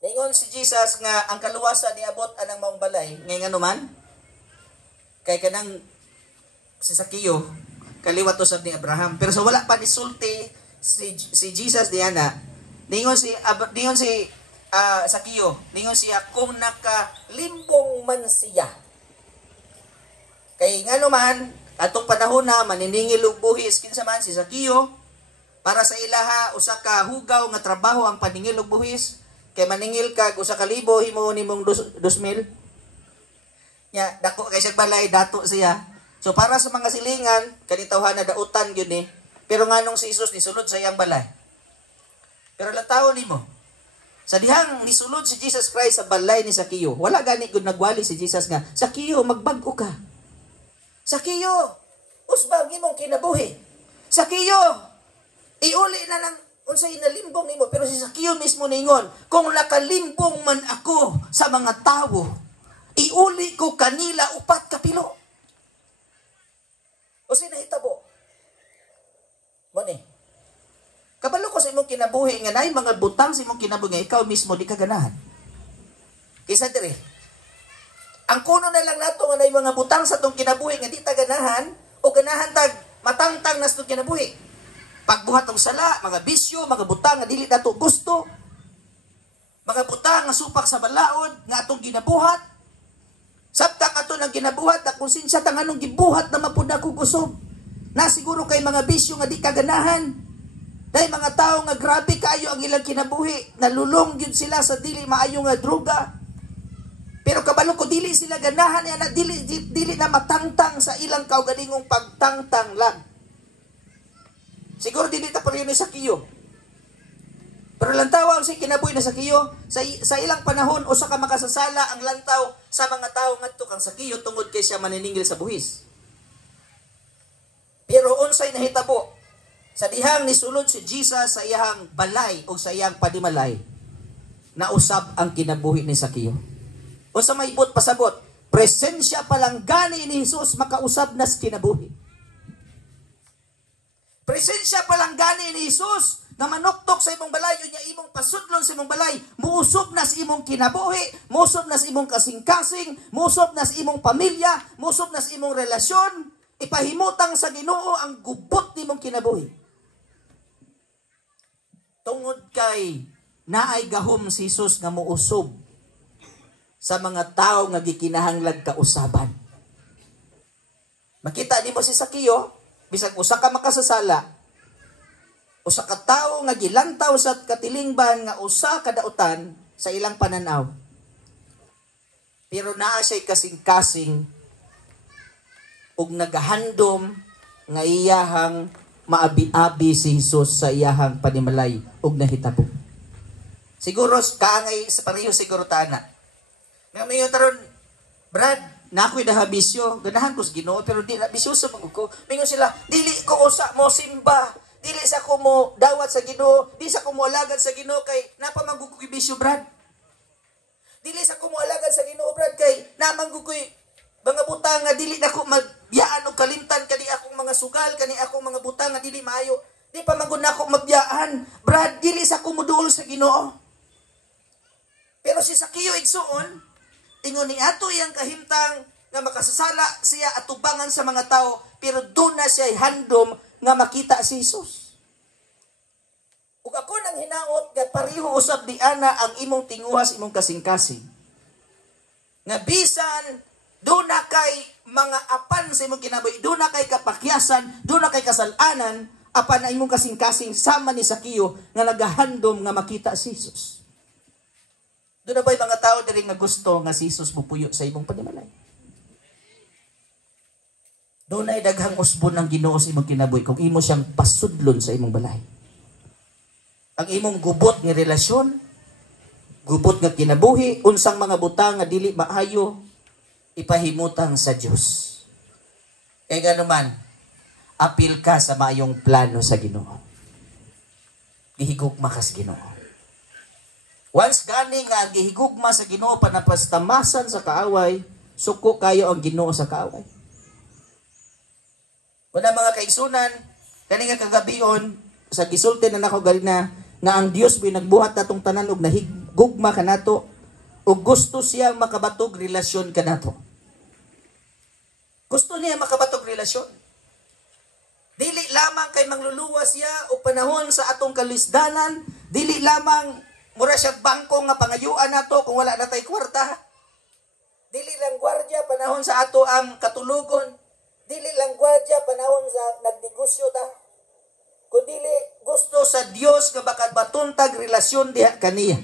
ningon si Jesus nga ang kaluwasan niabot anang maong balay. Ngay nga naman, kay kanang si Sakeo, kaliwat usab ni Abraham. Pero sa wala pa nisulti si Jesus diana, ningon si Sakeo, ningon siya kung nakalimbong man siya. Kay nga naman, atong panahon na maniningil og buhis kinsa man si Sakeo, para sa ilaha usa ka hugaw nga trabaho ang paningil og buhis, kay maningil ka usa ka libo himo nimong 2,000. Nya dako kay siya balay dato siya. So para sa mga silingan kanitawhan na dautan gyud ni. Pero nganong si Jesus nisulod sa iyang balay. Pero lataw nimo. Sa dihang nisulod si Jesus Christ sa balay ni Sakeo, wala gani gud nagwali si Jesus nga, Sakeo, magbag-o ka. Sakeo, usbag imong kinabuhi. Sakeo, iuli na lang unsay nalimbong nimo. Pero si Sakeo mismo ningon, kung nakalimbong man ako sa mga tawo, iuli ko kanila 4 kapilo. O sinahitabo. Mani. Kabalo ko sa imong kinabuhi nga nay mga butang sa imong kinabuhi nga ikaw mismo di ka ganahan. Isa dire. Ang kuno na lang nato nga nay mga butang sa tong kinabuhi nga di ta ganahan o ganahan tag matangtang nas tong kinabuhi. Pagbuhat og sala, mga bisyo, mga butang nga dili nato gusto. Mga butang nga supak sa balaod nga atong ginabuhat. Sabtang ato nang ginabuhat na kung sinsya tang anong gibuhat na mapud ako kusog. Na siguro kay mga bisyo nga di kaganahan. Dahil mga tao nga grabe kayo ang ilang kinabuhi, nalulong yun sila sa dili maayo nga droga. Pero kabalo ko dili sila ganahan na dili na matangtang sa ilang kaugalingong pagtangtang lang. Siguro dili ta pareho ni Sakeo. Pero lantaw ang si kinabuhi na Sakeo, sa ilang panahon usa ka makasasala ang lantaw sa mga tao ngadto kang Sakeo tungod kay siya maniningil sa buhis. Pero unsay nahitabo? Sa dihang nisulod si Jesus sa iyang balay o sa iyang padimalay, nausab ang kinabuhi ni Sakeo. O sa may ibot pasabot, presensya palang gani ni Jesus makausab na sa kinabuhi. Presensya palang gani ni Jesus na manuktok sa imong balay, yun niya imong pasudlon sa imong balay, muusog na sa imong kinabuhi, muusog na sa imong kasing-kasing, muusog na sa imong pamilya, muusog na sa imong relasyon, ipahimutang sa Ginoo ang gubot nimong kinabuhi. Tungod kay naay gahom si Jesus nga muusob sa mga tao nga gikinahanglan kausaban. Makita nimo si Sakeo, bisag usa ka makasasala, usa ka tawo nga gilantaw sa katilingban nga usa ka dautan sa ilang pananaw. Pero naa siya kasing-kasing ug nagahandom nga iyahang maabi-abi si Jesus sa iyahang panimalay ug nahitabo. Siguro kaangay sa pareho siguro tana. Nga mayo taron, Brad, nakoy dahabisyo, ganahan ko sa Ginoo pero di na bisyoso man ko. Mingon sila, dili ko usa mo simba, dili sa ko mo dawat sa Ginoo, di sa ko mo alagad sa Ginoo kay napamanggukoy bisyo, Brad. Dili sa ko mo alagad sa Ginoo, Brad, kay namanggukoy mga butang nga dili na ko magbiyaan o kalimtan kani akong mga sugal, kani akong mga butang nga dili maayo. Di pa magud na ako magbiyaan. Brad, dili sa ko moduol sa Ginoo. Pero si Sakeo igsuon, ingon ni ato iyang kahimtang nga makasasala siya atubangan sa mga tao, pero doon na siya handom nga makita si Jesus. Ug ako nang hinaot nga pareho usab di ana ang imong tinguhas, imong kasing-kasing. Nga bisan doon na kay mga apan sa imong kinabuhi, doon na kay kapakyasan, doon na kay kasalanan, apan na imong kasing-kasing sama ni Sakeo nga nagahandom nga makita si Jesus. Doon na ba'y mga tao diri nga gusto nga si Jesus mupuyo sa imong panimalay? Doon ay daghang usbon ng Ginoo sa imong kinabuhi kung imo siyang pasudlon sa imong balay. Ang imong gubot nga relasyon, gupot nga kinabuhi, unsang mga butang nga dili maayo, ipahimutang sa Dios. Kaya naman, apil ka sa maayong plano sa Ginoo. Gihigugma ka sa Ginoo. Once gani nga ang gihigugma sa Ginoo panapastamasan sa kaaway, suko kayo ang Ginoo sa kaaway. Wala mga kaigsunan, kani nga kagabion, sa gisulti na nako ganina, nga ang Dios binagbuhat natong tanan og nahigugma kanato, ug gusto siyang makabatog relasyon kanato. Gusto niya makabatog relasyon. Dili lamang kay mangluluwas siya o panahon sa atong kalisdanan, dili lamang mura siya bangko nga pangayuan nato kung wala na tay kwarta. Dili lang gwardya panahon sa ato ang katulugon. Dili lang gwardya panahon sa nagnegosyo ta. Kundili gusto sa Dios nga bakad batuntag relasyon diha kaniya.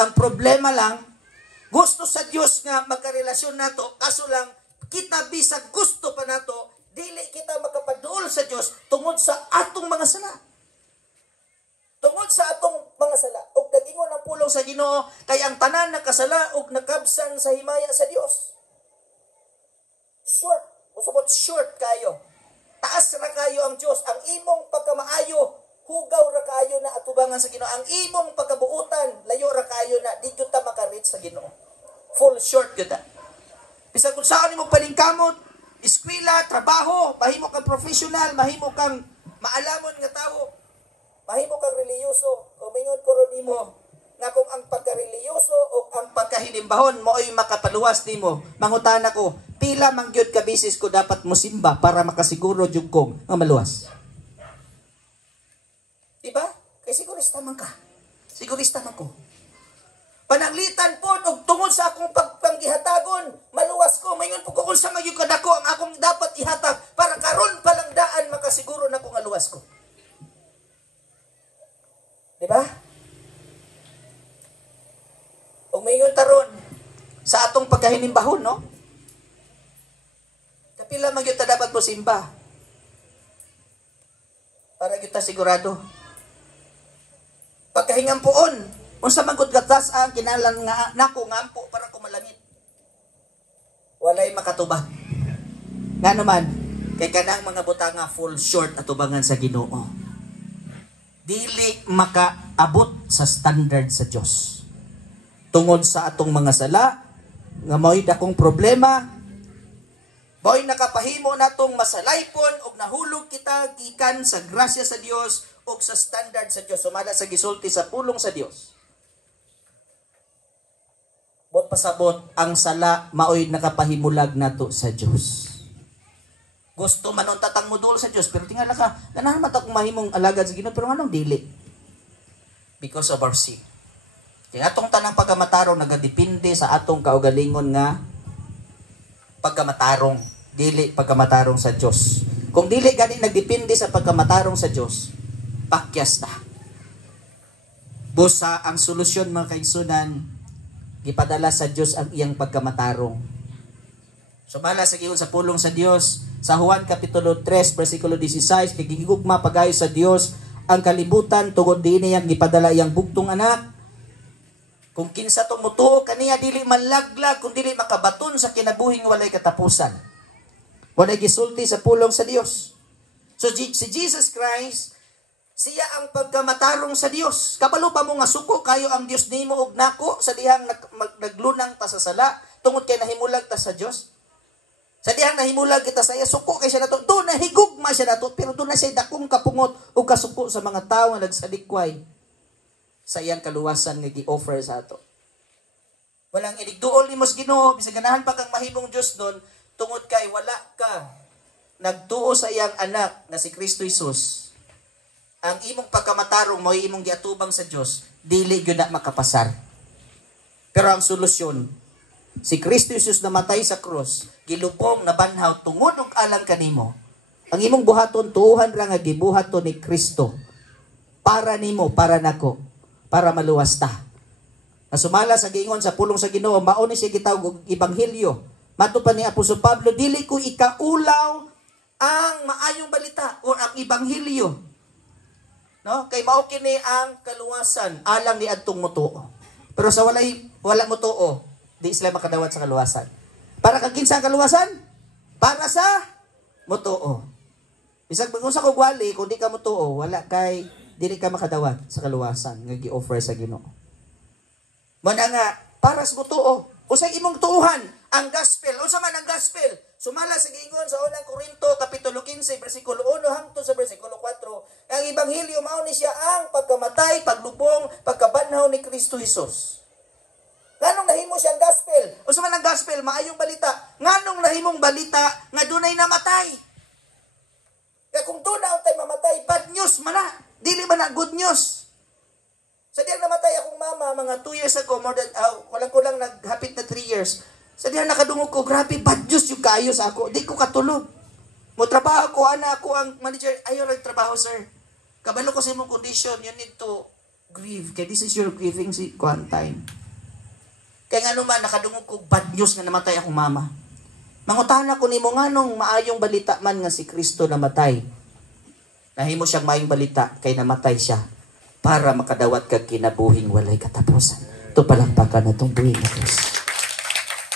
Ang problema lang, gusto sa Dios nga magkarelasyon nato, kaso lang kita bisag gusto pa nato, dili kita makapaduol sa Dios tungod sa atong mga sala. Tungod sa atong mga sala. Ug dagingon ang pulong sa Ginoo kay ang tanan nakasala ug nakabsan sa himaya sa Dios. Short. Usabot short kayo. Taas ra kayo ang Dios. Ang imong pagkamaayo, hugaw ra kayo na atubangan sa Ginoo. Ang imong pagkabuutan, layo ra kayo na di jud ta maka-reach sa Ginoo. Full short jud ta. Bisag kung saan imong palingkamot, eskwela, trabaho, mahimo kang professional, mahimo kang maalamon nga tawo, mahimo kang reliyoso, o mingon ko ron nimo nga kung ang pagka-reliyoso o ang pagkahinimbahon mo ay makapaluwas nimo, mangutana ko, pila man gyud ka bisis ko dapat mo simba para makasiguro jud kong nga maluwas. Diba? Kay sigurista man ka. Sigurista man ko. Pananglitan po og tungod sa akong pagpanggihatagon, maluwas ko, mayon po ko kung sa magyud kadako ang akong dapat ihatag para karon pa lang daan makasiguro na ko nga luwas ko. Diba? O mayon taron sa atong pagkahinimbahon, no? Kapila magyud ta dapat mo simba. Para kita sigurado. Pagkahingampuon, unsa man gud gatas ang kinalan nga nako ngampo para ko malangit. Walay makatubag. Nga naman, kay kanang mga butanga full short atubangan sa Ginoo. Dili makaabot sa standard sa Dios. Tungod sa atong mga sala, nga mao'y dakong problema, mao'y nakapahimo natong masalaypon og nahulog kita gikan sa grasya sa Dios og sa standard sa Dios. Sumala sa gisulti sa pulong sa Dios. Bot pasabot ang sala maoy nakapahimulag nato sa Dios. Gusto man unta tang modul sa Dios pero tingala ka ganahan man ta kung mahimong alagad sa Ginoo pero nganong dili? Because of our sin. Kaya atong tanang pagkamatarong nagadepende sa atong kaugalingon nga pagkamatarong, dili pagkamatarong sa Dios. Kung dili gani nagdepende sa pagkamatarong sa Dios, pakyas ta. Busa ang solusyon mga kaigsunan, gipadala sa Dios ang iyang pagkamatarong. Sumala sa giyon sa pulong sa Dios sa Juan kapitulo 3 bersikulo 16, kay gigugma pagayo sa Dios ang kalibutan tungod diini yang gipadala iyang bugtong anak. Kung kinsa tong mutuo kaniya dili malaglag kung dili makabaton sa kinabuhing walay katapusan. Walay gisulti sa pulong sa Dios. So si Jesus Christ, siya ang pagkamatarong sa Dios. Kabalo pa mo nga suko kayo ang Dios nimo og nako sa dihang naglunang ta sa sala tungod kay nahimulag ta sa Dios. Sa dihang nahimulag kita sa iya suko kay siya nato. Do nahigugma siya nato pero do na siya dakong kapungot o kasuko sa mga tawo nga nagsalikway sa iyang kaluwasan nga gi-offer sa ato. Walang iligduol ni mos Ginoo bisag ganahan pa kang mahimong Dios doon tungod kay wala ka nagtuo sa iyang anak na si Kristo Jesus. Ang imong pagkamatarong mo imong giatubang sa Dios, dili gyud na makapasar. Pero ang solusyon, si Kristo Jesus namatay sa krus, gilubong na banhaw tungod og alang kanimo. Ang imong buhaton tuuhan ra nga gibuhaton ni Kristo para nimo, para nako, para maluwas ta. Nasumala sa giingon sa pulong sa Ginoo, mao ni siya gitawag og ebanghelyo. Mato pa ni Apostol Pablo, dili ko ikaulaw ang maayong balita o ang ebanghelyo. No? Kay mao kini ang kaluwasan alang ni adtong mutuo. Pero sa wala mo tuo, di sila makadawat sa kaluwasan. Para kag kinsa ang kaluwasan? Para sa mutuo. Bisag kung sa kugwali, kung di ka mutuo, wala kay dili ka makadawat sa kaluwasan nga gi-offer sa Ginoo. Mana nga para sa mutuo, usay imong tuuhan ang gospel. Unsa man ang gospel? Sumala sa giingon sa unang Korinto kapitulo 15 bersikulo 1 hangtod sa bersikulo 4, ang ebanghelyo mao ni siya ang pagkamatay, paglubong, pagkabanhaw ni Kristo Jesus. Nganong nahimo siyang gospel? Unsa man ang gospel? Maayong balita. Nganong nahimong balita nga dunay namatay? Kaya kung doon na tayo mamatay, bad news man na. Dili man na good news. Sa diyang namatay akong mama, mga 2 years ago, more than, kulang-kulang naghapit na 3 years. Sa diyang nakadungog ko, grabe, bad news yung kayo sa ako. Di ko katulog. Mo trabaho ko, ana ako ang manager. Ayaw nagtrabaho, sir. Kabalo ko sa imong condition, you need to grieve. Kaya this is your grieving time. Kaya nga naman, nakadungog ko, bad news nga namatay akong mama. Mangutana ko nimo nganong maayong balita man nga si Kristo namatay. Nahimo siyang maayong balita kay namatay siya para makadawat kag kinabuhing walay katapusan. Ito palakpakan na itong buhing na Diyos.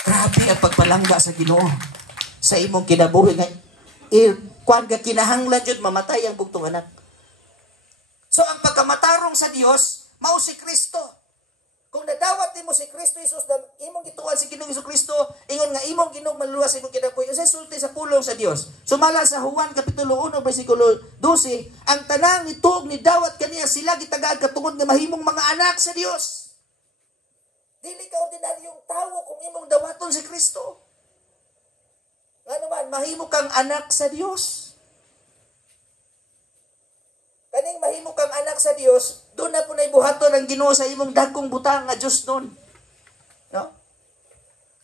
Grabe ang pagpalangga sa Ginoo. Sa imong kinabuhi nga kuan ga kinahanglan jud mamatay ang bugtong anak. So ang pagkamatarong sa Dios mao si Kristo. Kung nadawat nimo si Kristo Jesus na imong gituan si Ginoong Kristo, ingon nga imong Ginoong maluwas imong kinabuhi, unsay sulti sa pulong sa Dios. Sumala sa Juan kapitulo 1 bersikulo 12, ang tanang nituog ni dawat kaniya sila gitagad katungod nga mahimong mga anak sa Dios. Dili ka ordinaryong tawo kung imong dawaton si Kristo. Nga naman, mahimo kang anak sa Dios. Kaning mahimo kang anak sa Dios, doon na po na ibuhaton ang Ginoo sa imong dagkong butang nga Diyos doon. No?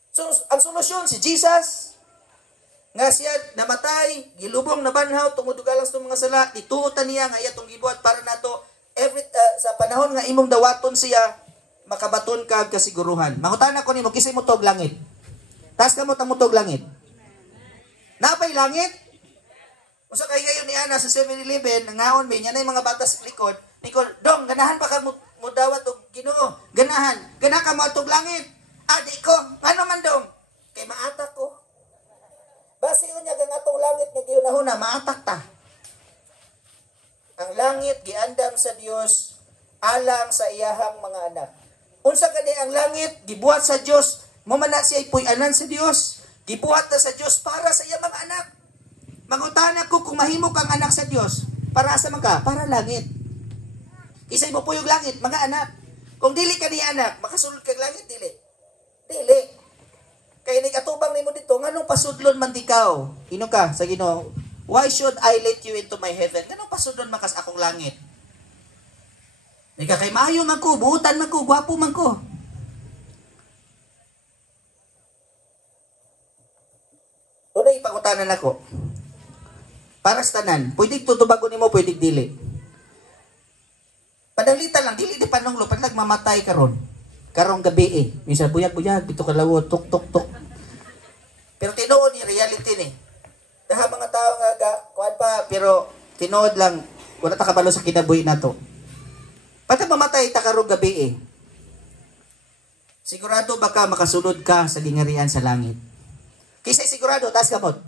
So, ang solusyon, si Jesus, nga siya namatay, gilubong na banhaw, tungod galang sa mga sala, ituotan niya nga iyatong gibuhat para nato sa panahon nga imong dawaton siya, makabaton ka kasiguruhan. Mangutan ako nimo, kisay mo tog langit. Taas ka mo tog langit. Napay langit? Usa kay gayon ni ana sa 7-Eleven, nangaon mi nya nay mga batas likod. Nikol, dong ganahan pa ka mo dawat og Ginoo. Ganahan. Gana ka mo tog langit. Adi ko, ngano man dong? Kay maatak ko. Basi unya gang atong langit nga gihunahuna, maatak ta. Ang langit giandam sa Dios alang sa iyahang mga anak. Unsa kani ang langit gibuhat sa Dios, mo man na siya puy-anan sa Dios. Gibuhat ta sa Dios para sa iyang mga anak. Mangutana ko kung mahimo kang anak sa Dios, para sa mga, para langit. Kisay mo puyog langit, mga anak. Kung dili ka ni anak, makasulod kag langit, dili. Dili. Kaya ni katubang nimo dito, nganong pasudlon man dikaw? Ino ka sa Ginoo? Why should I let you into my heaven? Nganong pasudlon makas akong langit? Nika kay maayo man ko, buutan man ko, gwapo man ko. Una ipangutanan ako. Para sa tanan, pwede tutubagon nimo, pwede dili. Padalita lang, dili di panunglo, pag nagmamatay karon. Karong gabi minsan buyag-buyag, dito kalawo, tuk-tuk-tuk. Pero tinuod ni reality ni. Daha mga tao nga kuan pa, pero tinuod lang, wala ta kabalo sa kinabuhi nato. Pati mamatay ta karong gabi sigurado baka makasulod ka sa gingarian sa langit. Kisay sigurado, taas kamot.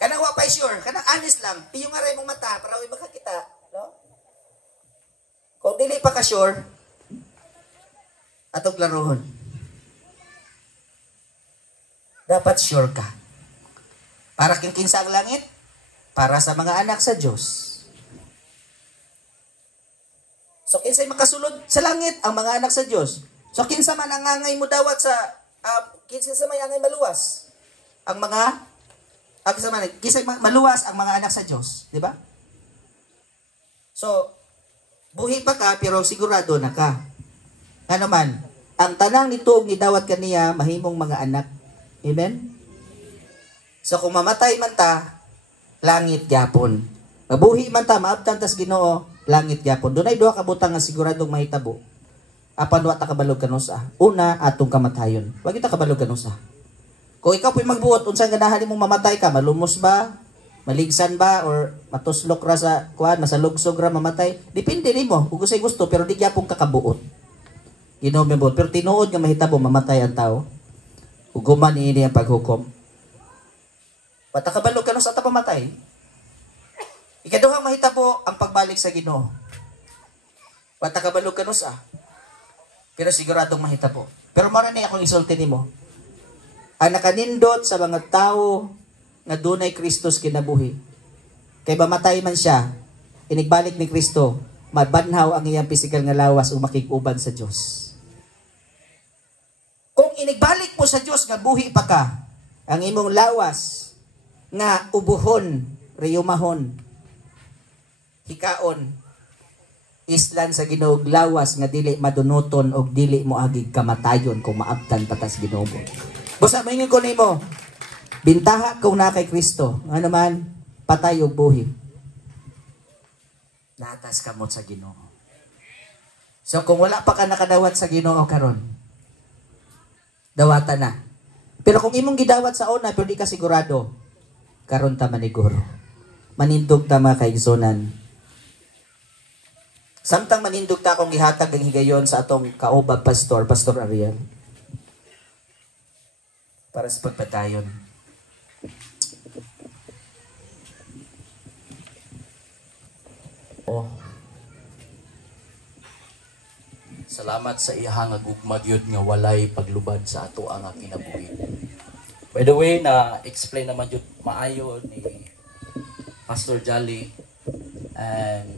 Kanang wa pa sure, kanang honest lang, piyong aray mong mata para way makakita, no? Kung dili pa ka sure, atong laruhon. Dapat sure ka. Para king kinsa ang langit? Para sa mga anak sa Dios. So kinsay makasulod sa langit? Ang mga anak sa Dios. So kinsa man ang angay mo dawat sa kinsa sa may angay maluwas? Ang mga kisay maluwas ang mga anak sa Diyos, di ba? So, buhi pa ka pero sigurado na ka. Nga naman, ang tanang nituog ni dawat kaniya mahimong mga anak. Amen? So, kung mamatay man ta, langit gyapon. Mabuhi man ta, maabtan tas Ginoo, langit gyapon. Dunay duha ka butang nga siguradong mahitabo. Apan wa ta kabalog kanusa. Una, atong kamatayon. Wa kita kabalog kanusa. Kung ikaw po'y magbuot, unsang ganahan mong mamatay ka, malumos ba, maligsan ba, or matuslok ra sa kuan, masalugsog ra mamatay, depende nimo kung usay gusto, pero di gyapon ka kabuot. Ginoo mibot. Pero tinuod nga mahitabo mamatay ang tao. Huguman ini ang paghukom. Patakabalo ka no sa pamatay. Ikaduhang mahitabo ang pagbalik sa Ginoo. Patakabalo ka no sa. Pero siguradong mahitabo. Pero maranay akong isulti nimo. Ang nakanindot sa mga tao nga dunay Kristos kinabuhi. Kay mamatay man siya, inigbalik ni Kristo, mabanhaw ang iyang pisikal nga lawas ug makig-uban sa Dios. Kung inigbalik mo sa Dios nga buhi pa ka, ang imong lawas nga ubuhon, riyumahon, hikaon, islan sa Ginoo lawas nga dili madunoton og dili mo agig kamatayon kung maabtan patas Ginoo. Busa maingin ko nimo, bintaha kung na kay Kristo, nga naman patay og buhi. Natas kamot sa Ginoo. So kung wala pa ka nakadawat sa Ginoo karon, dawatan na. Pero kung imong gidawat sa una pero di ka sigurado, karon ta maniguro. Manindog ta mga kaigsonan. Samtang manindog ta akong gihatag ang higayon sa atong kaubab pastor, Pastor Ariel. Para sa pagpadayon. Salamat sa iyang gugmad yun nga walay paglubad sa ato ang kinabuhi. By the way, na-explain naman yun maayo ni Pastor Jolly. And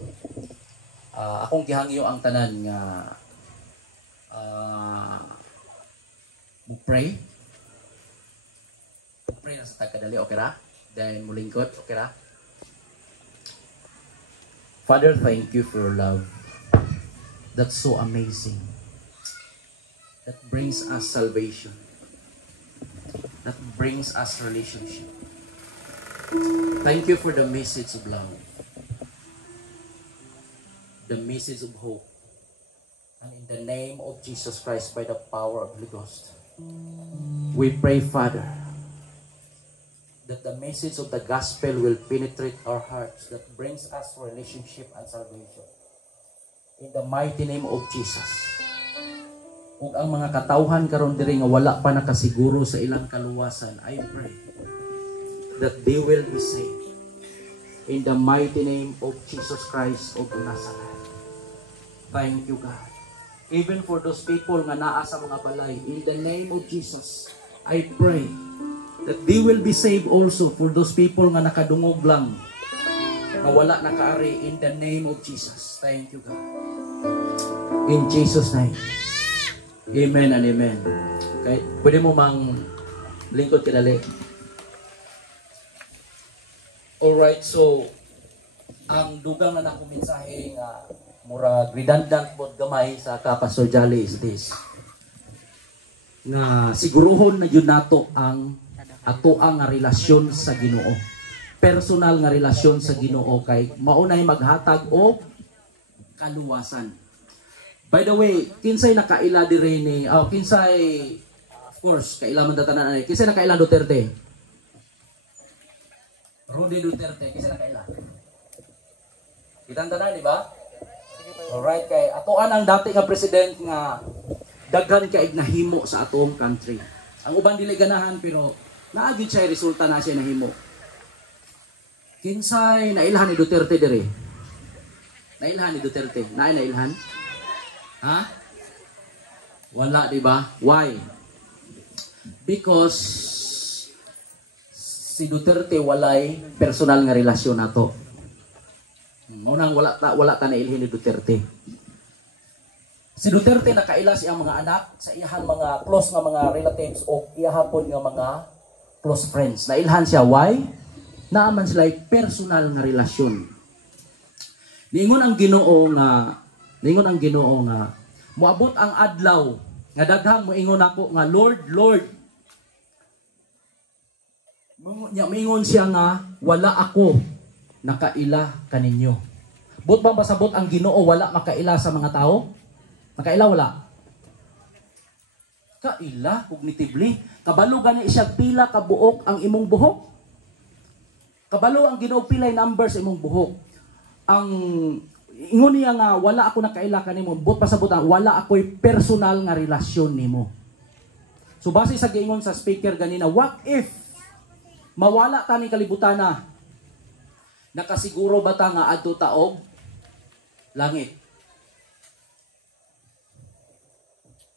akong gihangyo ang tanan nga pray. Pray na sa tagkadali, okay ra? Then mulingkot, okay ra? Father, thank you for your love. That's so amazing. That brings us salvation. That brings us relationship. Thank you for the message of love. The message of hope. And in the name of Jesus Christ, by the power of the Holy Ghost, we pray, Father, that the message of the gospel will penetrate our hearts, that brings us relationship and salvation. In the mighty name of Jesus. Kung ang mga katawhan karon diri nga wala pa nakasiguro sa ilang kaluwasan, I pray that they will be saved. In the mighty name of Jesus Christ of Nazareth. Thank you, God. Even for those people nga naa sa mga balay, in the name of Jesus, I pray that they will be saved also for those people nga nakadungog lang, nga wala nakaari, in the name of Jesus. Thank you, God. In Jesus' name. Amen and amen. Okay, pwede mo mang lingkod kinali. Alright, so ang dugang na nakong mensahe nga mura redundant pod gamay sa Pastor Jolly is this. Nga siguruhon na yun nato ang ato ang relasyon sa Ginoo. Personal nga relasyon sa Ginoo kay maunay maghatag og kaluwasan. By the way, kinsay nakaila dire ni kinsay of course kaila man tatanan ani. Kinsay nakaila Duterte? Rudy Duterte, kinsay nakaila? Kitang tanan, di ba? Alright, kay atoan ang dati nga president nga daghan kay nahimo sa atong country. Ang uban dili ganahan pero naagid siya resulta na siya nahimo. Kinsay nailhan ni Duterte dire? Nailhan ni Duterte? Nailhan? Ha? Wala, di ba? Why? Because si Duterte walay personal nga relasyon nato. Unang wala ta nailhin ni Duterte. Si Duterte nakaila siyang mga anak sa iyang mga close nga mga relatives o iyahapon nga mga close friends. Nailhan siya. Why? Naaman sila personal nga relasyon. Niingon ang Ginoo nga moabot ang adlaw nga daghang moingon ako nga Lord, Lord. Moingon siya nga wala ako nakaila kaninyo. But bang pasabot ang Ginoo wala makaila sa mga tao? Makaila wala? Kaila cognitively. Kabalo gani siya pila ka buok ang imong buhok. Kabalo ang Ginoo pilay number sa imong buhok. Ang ingon niya nga wala ako nakaila kanimo, but pasabot wala ako'y personal nga relasyon nimo. So base sa giingon sa speaker ganina, what if mawala ta ni kalibutan na, nakasiguro ba ta nga adto ta og langit?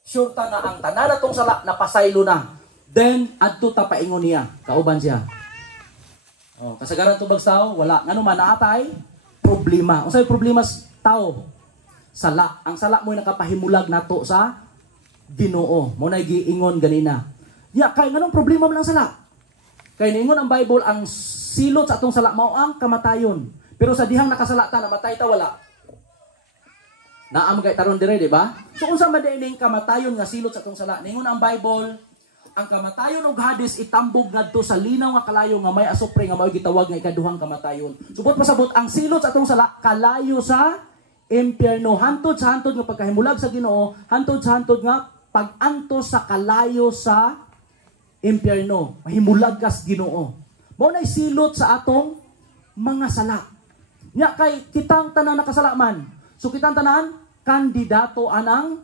Sure ta nga ang tanan natong sala napasaylo na. Then adto ta paingon niya, kauban siya. Oh, kasagaran tubag tao, wala. Ngano man naatay problema. Unsay problema sa tao? Sala. Ang sala mo nakapahimulag nato sa Ginoo. Mo na giingon ganina. Ya, kay nganong problema man ang sala? Kay niingon ang Bible, ang silot sa atong sala mao ang kamatayon. Pero sa dihang nakasala ta, namatay ta wala. Naam kay taron dire, di ba? So unsa man diining kamatayon nga silot sa atong sala? Niingon ang Bible, ang kamatayon ug Hades itambog ngadto sa linaw nga kalayo nga may asopre nga mao gitawag nga ikaduhang kamatayon. Subot pasabot ang silot sa atong sala kalayo sa impyerno, hantod sa hantod nga pagkahimulag sa Ginoo, hantod sa hantod nga pag-antos sa kalayo sa impyerno. Mahimulag kas Ginoo. Mao nay silot sa atong mga sala. Nya kay kitang tanan nakasalaman. So kitang tanan kandidato anang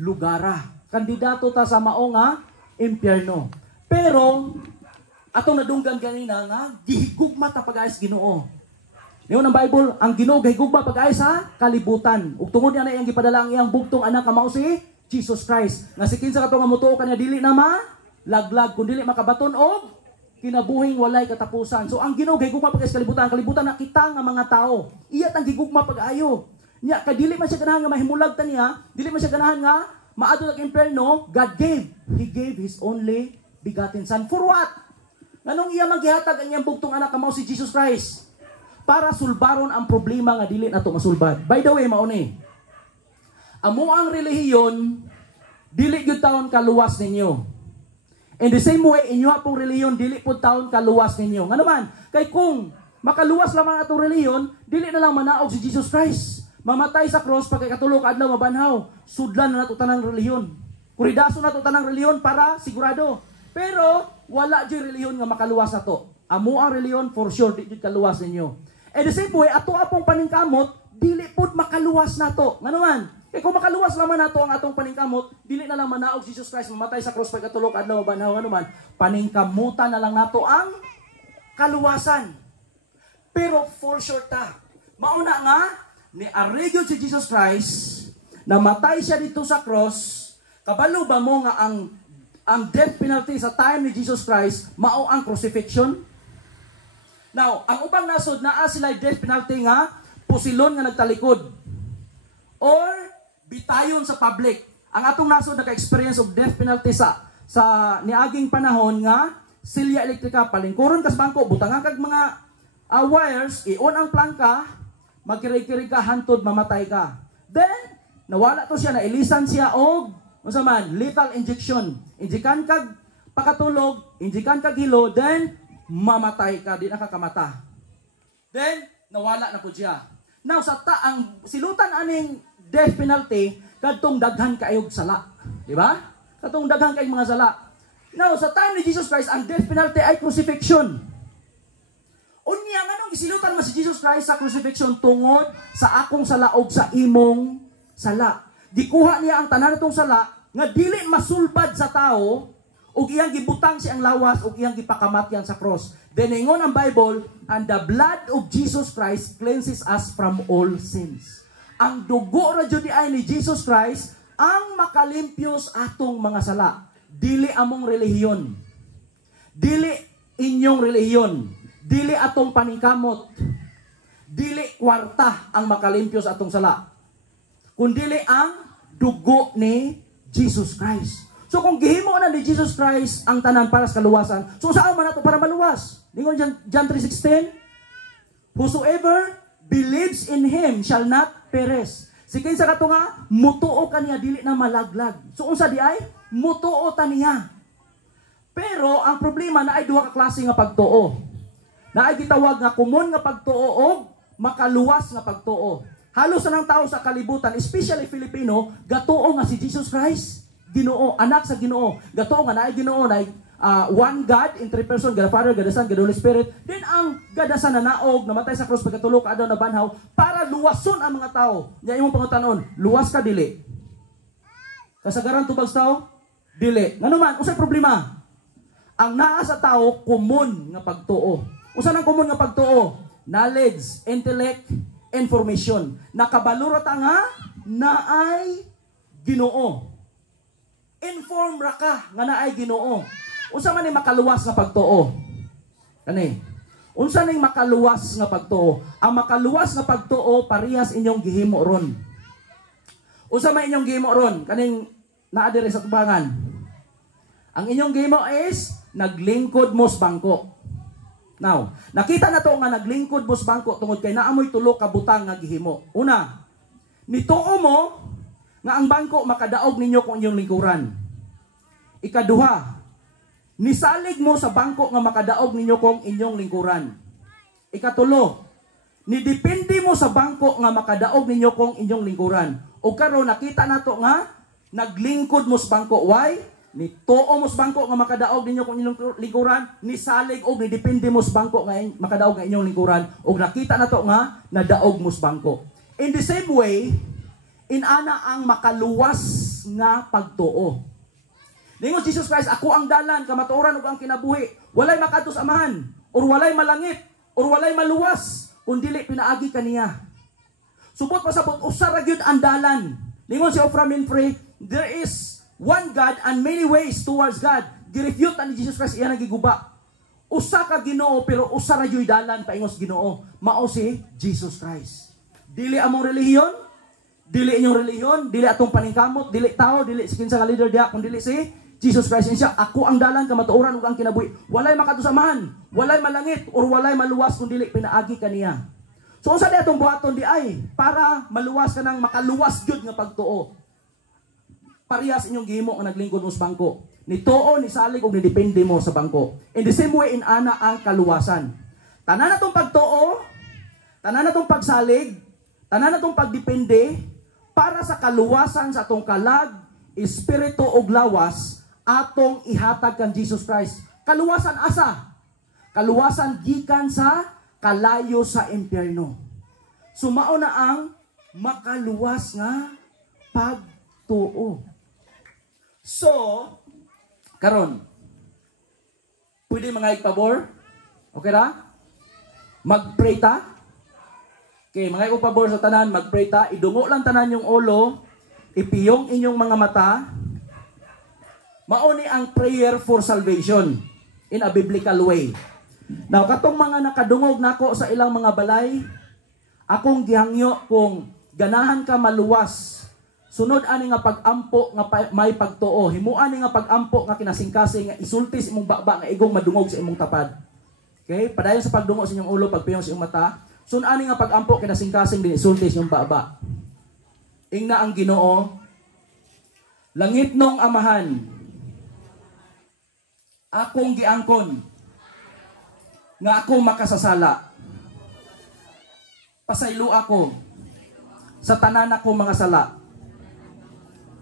lugara. Kandidato ta sa mao nga impyerno. Pero atong nadunggan kanina nga gihigugma ta pag-ayos Ginoo. Niyon ang Bible, ang Ginoo gihigugma pag-ayos sa kalibutan. Ug tungod niya na iyang gipadala ang iyang bugtong anak nga mao si Jesus Christ. Nga si kinsa kato nga mutuo kanya dili na laglag kun dili makabaton og kinabuhing walay katapusan. So ang Ginoo gihigugma pag-ayos kalibutan, ang kalibutan nakita nga mga tao. Iyat ang gigugma pag-ayo. Nya kay dili man siya ganahan nga mahimulag ta niya, dili man siya ganahan nga maadto sa impyerno. God gave. He gave His only begotten Son. For what? Nganong iya maghihatag ang iyang bugtong anak nga mao si Jesus Christ? Para sulbaron ang problema nga dili nato masulbad. By the way, mao ni. Amo ang relihiyon dili gyud taon kaluwas ninyo. In the same way, inyo pong relihiyon dili pud taon kaluwas ninyo. Nga naman, kay kung makaluwas lamang atong relihiyon, dili na lang manaog si Jesus Christ. Mamatay sa cross pagkatulog adlaw mabanhaw. Sudlan na nato tanang relihiyon. Kuridaso nato tanang relihiyon para sigurado. Pero wala gyud relihiyon nga makaluwas nato. Amo ang relihiyon for sure di gyud kaluwas ninyo. In the same way, ato apong paningkamot dili pud makaluwas nato. Nga naman, kaya kung makaluwas naman nato ang atong paningkamot, dili na lang manaog Jesus Christ mamatay sa cross pagkatulog adlaw mabanhaw. Nga naman, paningkamutan na lang nato ang kaluwasan. Pero fall short ta. Mauna nga ni arigyo si Jesus Christ, namatay siya dito sa cross. Kabalo ba mo nga ang death penalty sa time ni Jesus Christ mao ang crucifixion? Now, ang ubang nasod naa sila death penalty nga pusilon nga nagtalikod or bitayon sa public. Ang atong nasod naka-experience of death penalty sa niaging panahon nga silya elektrika palingkuron kas bangko butangan kag mga wires, i-on ang plangka, magkirig-kirig ka, hantod, mamatay ka. Then, nawala to siya, nailisan siya og, unsa man, lethal injection. Injikan kag pakatulog, injikan kag hilo, then, mamatay ka, di nakakamata. Then, nawala na po siya. Now, ang silutan aning death penalty, kadtong daghan kaayog sala. Di ba? Kadtong daghan kaayog mga sala. Now, sa time ni Jesus Christ, ang death penalty ay crucifixion. Unya nga nung isilutan mo si Jesus Christ sa crucifixion tungod sa akong sala og sa imong sala. Gikuha niya ang tanan natong sala nga dili masulbad sa tao ug iyang gibutang siyang lawas ug iyang gipakamatyan sa cross. Then ingon ang Bible, and the blood of Jesus Christ cleanses us from all sins. Ang dugo ra jud ay ni Jesus Christ ang makalimpyos atong mga sala. Dili among relihiyon. Dili inyong relihiyon. Dili atong paningkamot. Dili kwarta ang makalimpyo sa atong sala. Kundili ang dugo ni Jesus Christ. So kung gihimo na ni Jesus Christ ang tanan para sa kaluwasan, so saan man nato para maluwas? Ningon John 3:16, whosoever believes in Him shall not perish. Si kinsa kato nga mutuo kaniya dili na malaglag. So unsa di ay mutuo ta niya. Pero ang problema na ay duha ka klase nga pagtuo. Na ay gitawag nga kumon nga pagtuo o makaluwas nga pagtuo. Halos na ng tao sa kalibutan, especially Filipino, gatuo nga si Jesus Christ, Ginoo, anak sa Ginoo. Gatuo nga naay Ginoo, naay one God in three person, God the Father, God the Son, God the Holy Spirit. Then ang God the Son na naog, namatay sa krus, pagkatulog ka na banhaw, para luwason ang mga tao. Yan imong pangutanon, luwas ka dili. Kasagaran tubag sa tao, dili. Nga naman, usay problema. Ang naa sa tao, common nga pagtuo. Usa nang common nga pagtuo? Knowledge, intellect, information. Nakabaluro ta nga naay Ginoo. Inform ra ka nga naay Ginoo. Unsa man ni makaluwas nga pagtuo? Kani. Unsa ning makaluwas nga pagtuo? Ang makaluwas nga pagtuo parehas inyong gihimo ron. Unsa man inyong gihimo ron? Kaning naa diri sa tubangan. Ang inyong gihimo is naglingkod mo sa bangko. Now, nakita na to nga naglingkod mo sa bangko tungod kay naamoy tulo ka butang nga gihimo. Una, nituo mo nga ang bangko makadaog ninyo kung inyong lingkuran. Ikaduha, nisalig mo sa bangko nga makadaog ninyo kung inyong lingkuran. Ikatulo, nidepende mo sa bangko nga makadaog ninyo kung inyong lingkuran. O karon nakita nato nga naglingkod mo sa bangko. Why? Nituo mo sa bangko nga makadaog ninyo kung inyong lingkuran, nisalig og nidepende mo sa bangko nga makadaog nga inyong lingkuran. O nakita nato nga nadaog mo sa bangko. In the same way, inana ang makaluwas nga pagtuo. Ningon Jesus Christ, ako ang dalan, kamatuoran ug ang kinabuhi. Walay makadto sa amahan, or walay malangit, or walay maluwas, kung dili pinaagi kaniya. Subot pa sabot usa ra gyud ang dalan. Ningon si Oprah Winfrey, there is one God and many ways towards God. Girefute ni Jesus Christ iya nagiguba. Usa ka Ginoo pero usa ra gyud dalan paingos Ginoo. Mao si Jesus Christ. Dili among relihiyon, dili inyong relihiyon, dili atong paningkamot, dili tao, dili si kinsa nga leader diha, kun dili si Jesus Christ siya. Ako ang dalan, kamatuoran ug ang kinabuhi. Walay makadusamahan, walay malangit or walay maluwas kun dili pinaagi kaniya. So unsa di atong buhaton di ay para maluwas ka nang makaluwas gyud nga pagtuo. Parehas inyong gihimo nga naglingkod mo sa bangko. Nituo, nisalig ug nidepende mo sa bangko. In the same way inana ang kaluwasan. Tanan natong pagtuo, tanan natong pagsalig, tanan natong pagdepende para sa kaluwasan sa atong kalag, espiritu ug lawas atong ihatag kan Jesus Christ. Kaluwasan asa? Kaluwasan gikan sa kalayo sa impyerno. Sumao na ang makaluwas nga pagtuo. So, karon, pwede mga igpabor? Okay ra? Mag-pray ta? Okay, mga igpabor sa tanan, mag-pray ta. Idungo lang tanan yung ulo, ipiyong inyong mga mata. Mauni ang prayer for salvation in a biblical way. Now, katong mga nakadungog nako sa ilang mga balay, akong gihangyo kung ganahan ka maluwas, sunod ani nga pag-ampo nga may pagtuo, himuan ani nga pag-ampo nga kinasingkasing nga isultis imong baba nga igong madungog sa imong tapad. Okay? Padayon sa pagdungo sa inyong ulo, pagpiyong sa inyong mata, sunod ani nga pag-ampo kinasingkasing din isultis imong baba. Ingna ang Ginoo, langit nong amahan, akong giangkon nga ako makasasala. Pasaylo ako sa tanan ako mga sala.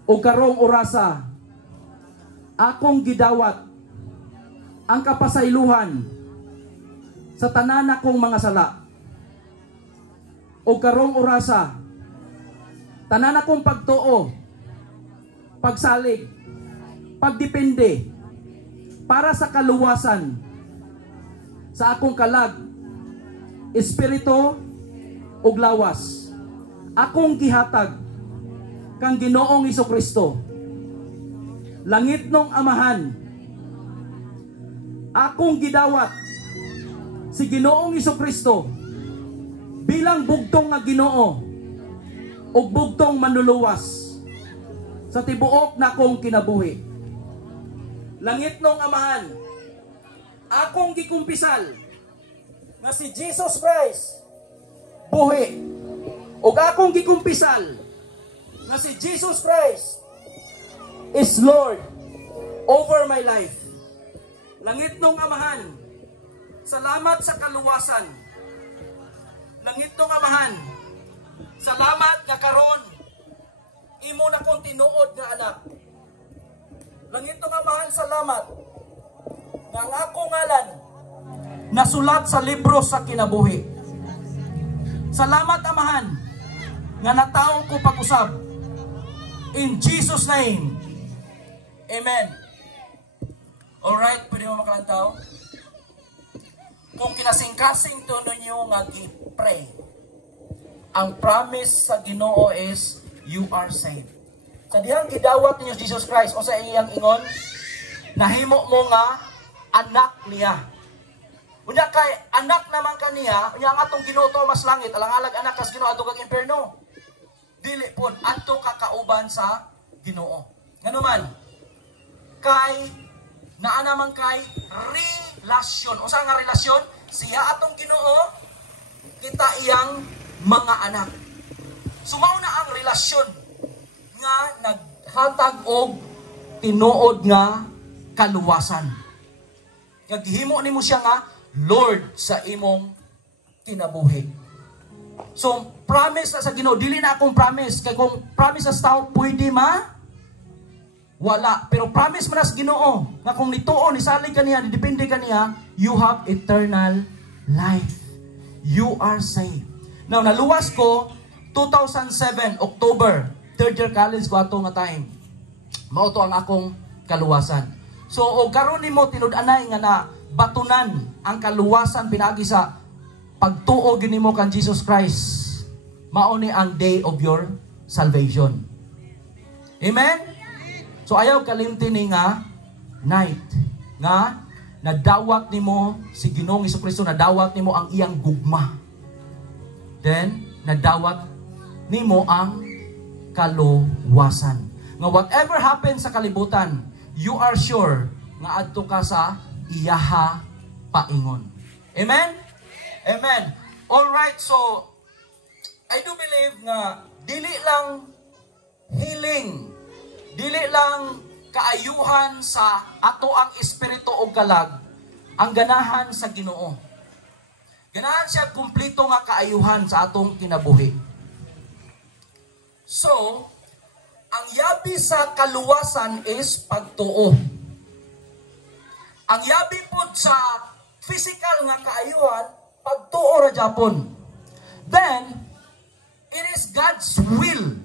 O karong orasa, akong gidawat ang kapasayluhan sa tanan akong mga sala. O karong orasa, tanan akong pagtuo, pagsalig, pagdepende, para sa kaluwasan sa akong kalag, espiritu ug lawas. Akong gihatag kang Ginoong Hesukristo. Langit nong amahan, akong gidawat si Ginoong Hesukristo bilang bugtong nga Ginoo ug bugtong manluluwas sa tibuok na akong kinabuhi. Langit nong amahan, akong gikumpisal nga si Jesus Christ buhi. O akong gikumpisal nga si Jesus Christ is Lord over my life. Langit nung amahan, salamat sa kaluwasan. Langit nung amahan, salamat nga karon imo na kong tinuod nga anak. Langit nung amahan, salamat nga ang akong ngalan nasulat sa libro sa kinabuhi. Salamat Amahan nga nataw ko pag-usab. In Jesus name. Amen. Alright, pwede mo makalantaw? Kung kinasing-kasing to ninyo nga gi-pray, ang promise sa Ginoo is you are saved. Sa dihang gidawat ninyo Jesus Christ o sa iyang ingon, nahimo mo nga anak niya. Unya kay anak naman kaniya, unya ang atong Ginoo to mas langit, alang-alag anak kas Ginoo adto kag impierno. Dili pod adto ka kauban sa Ginoo. Nganuman kay naa naman kay relasyon. Unsa nga relasyon? Siya atong Ginoo, kita iyang mga anak. Sumaw na ang relasyon nga naghatag og tinuod nga kaluwasan. Nga gihimo nimo siya nga Lord sa imong kinabuhi. So promise na sa Ginoo, dili na akong promise kay kung promise sa tao pwede wala. Pero promise mo na sa Ginoo nga kung nituon, nisalig ka niya, depende ka niya, you have eternal life. You are saved. Now, naluwas ko, 2007, October, third year college ko ato nga time. Mao to ang akong kaluwasan. So, o karon nimo tinud-anay nga na batunan ang kaluwasan pinagi sa pagtuo ginimo kan Jesus Christ. Mao ni ang day of your salvation. Amen? So ayaw kalimtin ni nga night nga nadawat nimo si Ginoong Hesukristo, nadawat nimo ang iyang gugma. Then nadawat nimo ang kaluwasan. Nga whatever happens sa kalibutan, you are sure nga adto ka sa iyaha paingon. Amen? Amen. All right, so I do believe nga dili lang healing, dili lang kaayuhan sa ato ang espiritu o kalag, ang ganahan sa Ginoo. Ganahan siya kumpleto nga kaayuhan sa atong kinabuhi. So, ang yabi sa kaluwasan is pagtuo. Ang yabi po sa physical nga kaayuhan, pagtuo ra Japon. Then, it is God's will.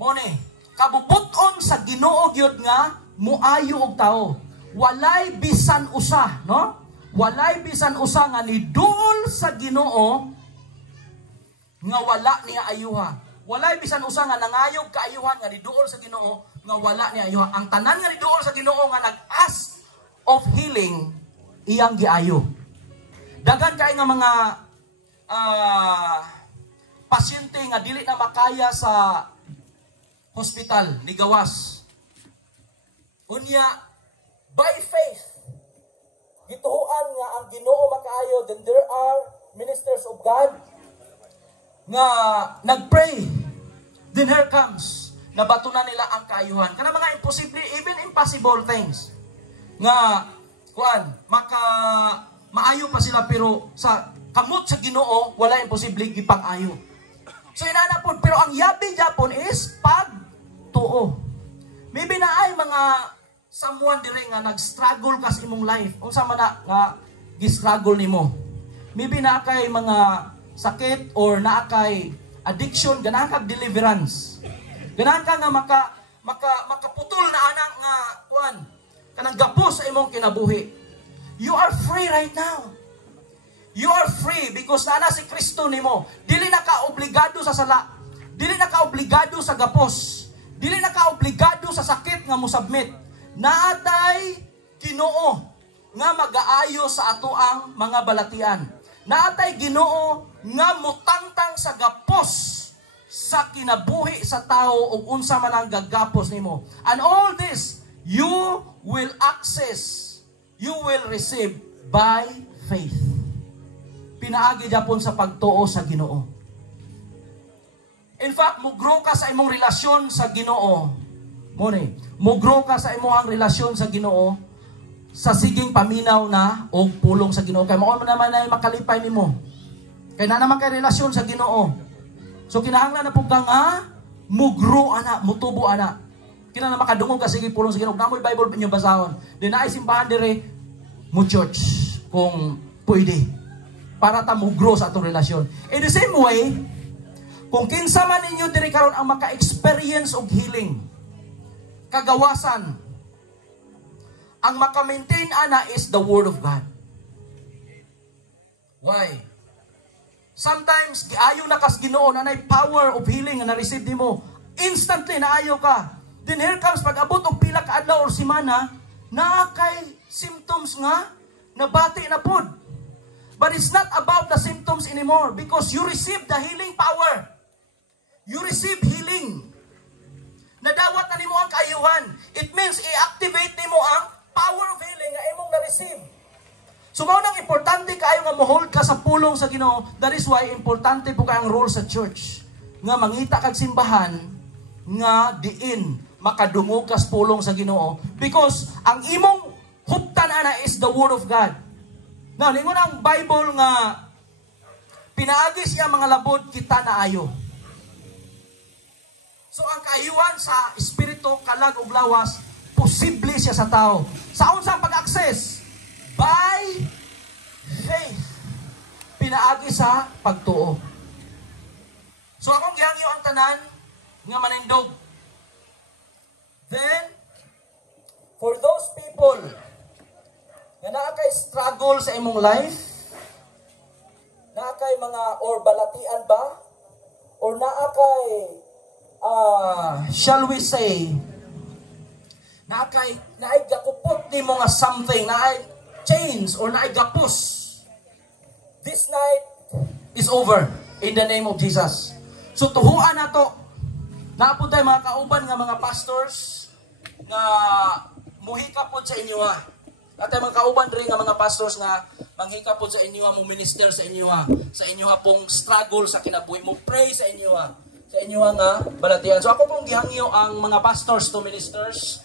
Mone, kabubuton sa Ginoo gyud nga muayo og tao. Walay bisan usa, no? Walay bisan usa nga niduol sa Ginoo nga wala niya ayuha. Walay bisan usa nga nangayog kaayuhan nga niduol sa Ginoo nga wala niya ayuha. Ang tanan nga niduol sa Ginoo nga nag-ask of healing iyang giayo. Dagan kay nga mga pasyente nga dili na makaya sa hospital ni gawas. Unya by faith gituhuan nga ang Ginoo makaayo, then there are ministers of God nga nagpray. Then here comes nabatunan nila ang kaayuhan. Kana mga imposible, even impossible things nga kuan maayo pa sila, pero sa kamot sa Ginoo wala imposible gipang-ayo. So inanapon, pero ang yabi Japon is pagtuo. Maybe na ay mga someone dire nga nag-struggle ka sa imong life. Unsa man na nga gi-struggle nimo? Maybe na kay mga sakit or na kay addiction, ganahan ka deliverance. Ganahan ka nga makaputol na anak nga kuan kanang gapos sa imong kinabuhi. You are free right now. You are free because nana si Kristo nimo. Dili na ka obligado sa sala. Dili na ka obligado sa gapos. Dili na ka obligado sa sakit nga mo-submit. Naatay Ginoo nga mag-aayo sa ato ang mga balatian. Naatay Ginoo nga mutangtang sa gapos sa kinabuhi sa tao ug unsa man ang gagapos nimo. And all this you will access, you will receive by faith. Pinaagi Japon sa pagtuo sa Ginoo. In fact, mugro ka sa imong relasyon sa Ginoo. Mone, mugro ka sa imong relasyon sa Ginoo sa siging paminaw na o pulong sa Ginoo. Kay mao naman ay makalipay nimo. Kay na naman kay relasyon sa Ginoo. So kinahanglan na pug nga mugro ana, mutubo ana. Kina na makadungog ka sige pulong sige namoy Bible inyo basahon. Di na ay simbahan dire mo church kung pwede para ta mo grow sa atong relasyon. In the same way, kung kinsa man ninyo dire karon ang maka-experience og healing, kagawasan, ang maka-maintain ana is the Word of God. Why? Sometimes giayo na kas Ginoo na nay power of healing na na-receive nimo. Instantly naayo ka. Then here comes pag abot og pila ka adlaw or semana, naa kay symptoms nga nabati na pod. But it's not about the symptoms anymore because you receive the healing power. You receive healing. Nadawat na nimo ang kaayuhan. It means i-activate nimo ang power of healing nga imong na-receive. So mao nang importante kaayo nga mo-hold ka sa pulong sa Ginoo. That is why importante po kayong role sa church. Nga mangita kag simbahan nga diin makadungog ka sa pulong sa Ginoo because ang imong huptan ana is the Word of God. Now, ningon ang Bible nga pinaagi siya mga labod kita na ayo. So ang kaayuhan sa espiritu kalag ug lawas posible siya sa tao. Sa unsang pag-access? By faith. Pinaagi sa pagtuo. So akong gihangyo ang tanan nga manindog. Then, for those people na nakaka-struggle sa imong life, nakakay mga or balatian ba? Or nakakay, shall we say, nakakay, naigakupot ni mga something, naay chains or naigapos. This night is over in the name of Jesus. So, tuhuan na to. Naapod tayo mga kauban nga mga pastors nga muhikapod sa inyo ha. At mga kauban rin nga mga pastors nga manghikapod sa inyo ha, mo minister sa inyo ha. Sa inyo ha pong struggle sa kinabuhi mo. Pray sa inyo ha. Sa inyo ha nga balatian. So ako pong gihangyo ang mga pastors to ministers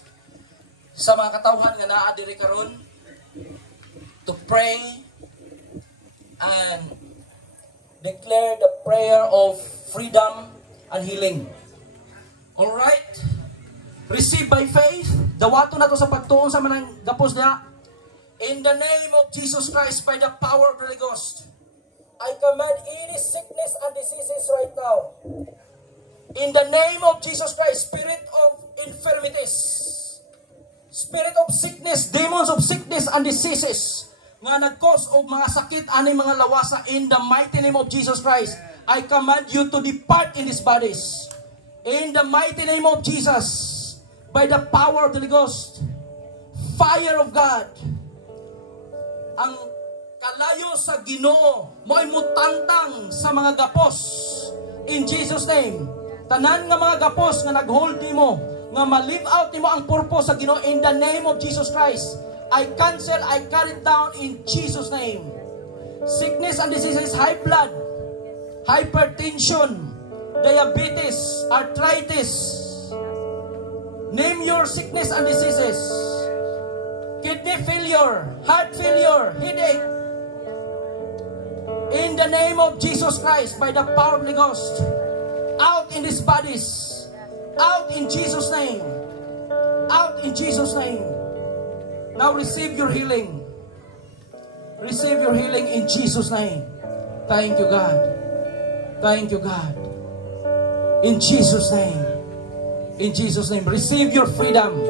sa mga katawhan nga naa diri karon to pray and declare the prayer of freedom and healing. Alright? Receive by faith. Dawato na to sa pagtuon sa manang gapos niya. In the name of Jesus Christ, by the power of the Holy Ghost, I command any sickness and diseases right now. In the name of Jesus Christ, spirit of infirmities, spirit of sickness, demons of sickness and diseases, nga nag-cause of mga sakit ani mga lawasa, in the mighty name of Jesus Christ, I command you to depart in these bodies. In the mighty name of Jesus, by the power of the Holy Ghost, fire of God, ang kalayo sa Ginoo mo'y mutantang sa mga gapos. In Jesus' name, tanan nga mga gapos nga nag-hold nimo, nga ma-live out nimo ang purpose sa Ginoo, in the name of Jesus Christ, I cancel, I cut it down in Jesus' name. Sickness and diseases, high blood, hypertension, diabetes, arthritis, name your sickness and diseases, kidney failure, heart failure, headache, in the name of Jesus Christ, by the power of the Ghost, out in these bodies, out in Jesus' name, out in Jesus' name. Now receive your healing. Receive your healing in Jesus' name. Thank you, God. Thank you, God. In Jesus' name. In Jesus' name. Receive your freedom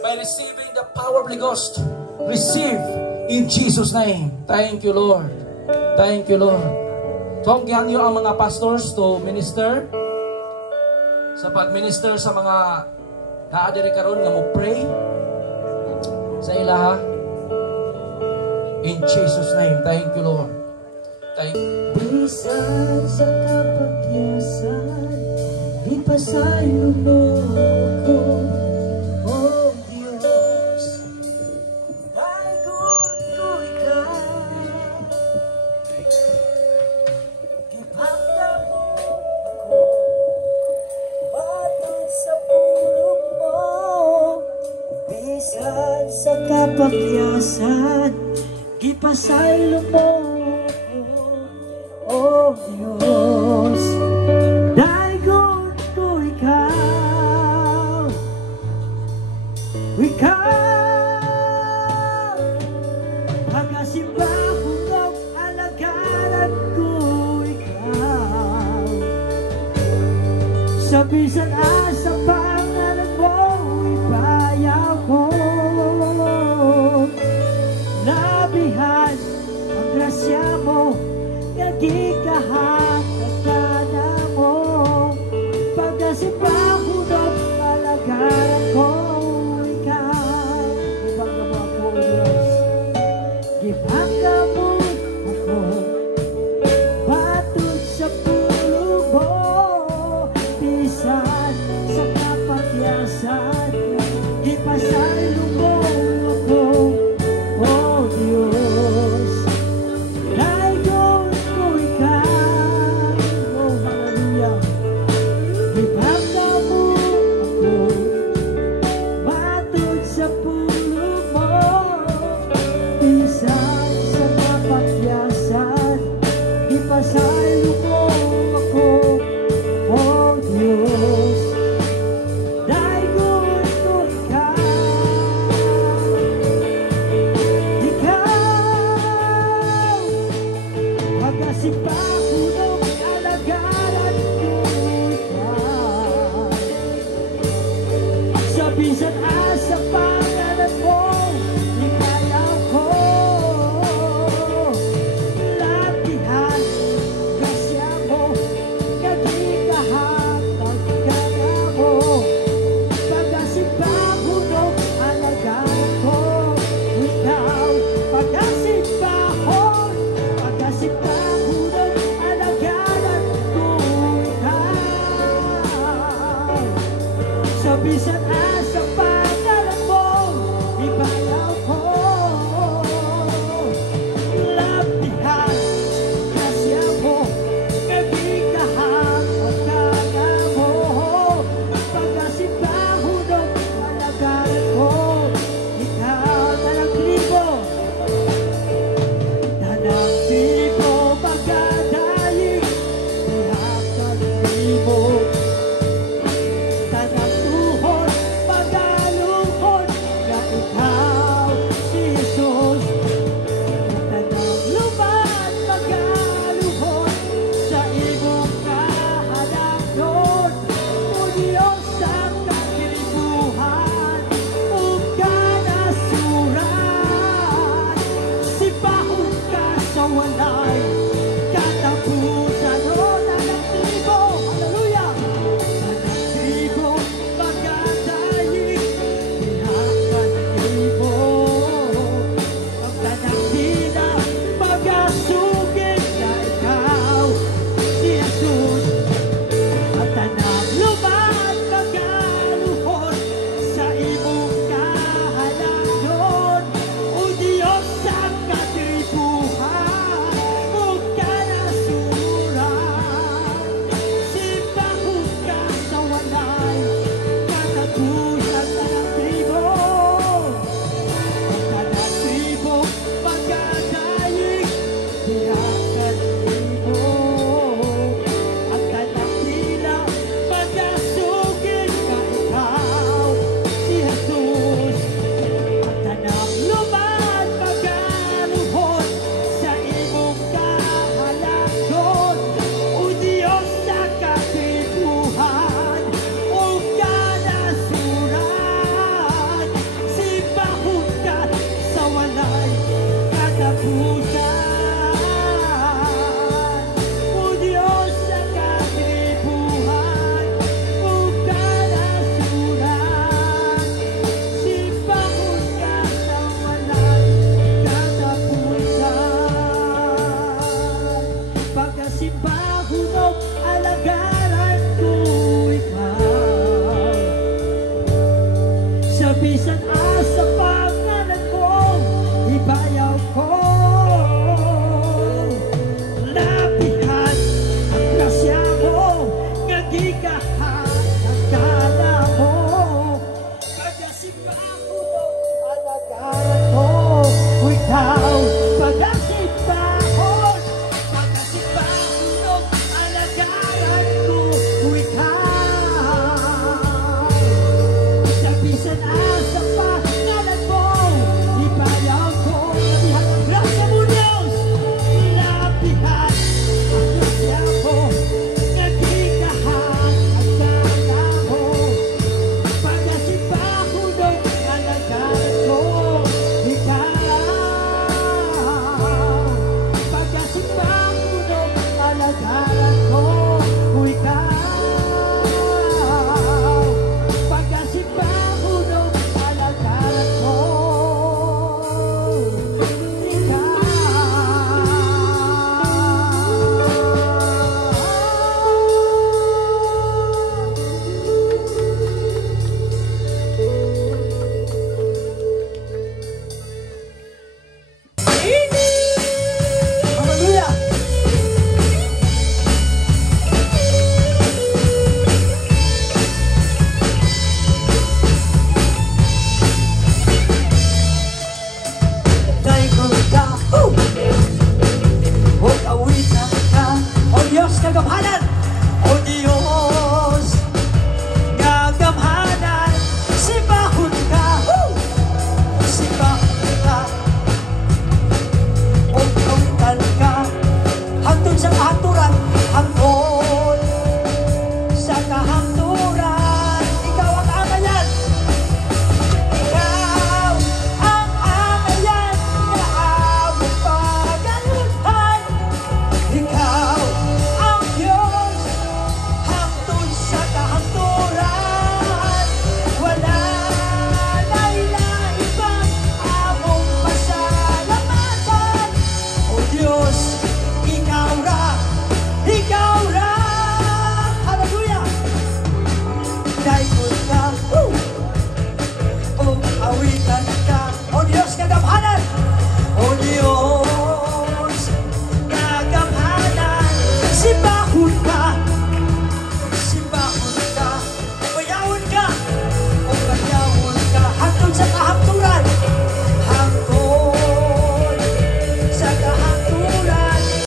by receiving the power of the Ghost. Receive in Jesus' name. Thank you, Lord. Thank you, Lord. Tunggihan niyo ang mga pastors to minister sa pag-minister sa mga naadiri karon nga mo pray sa ilaha. In Jesus' name. Thank you, Lord. Thank you. Bisan sa kapagyasan, ipasayo mo ko, oh Diyos. Pagod ko ikaw, ipagdamo ko, batod sa pulong mo. Bisan sa kapagyasan, ipasaylo mo, oh Diyos.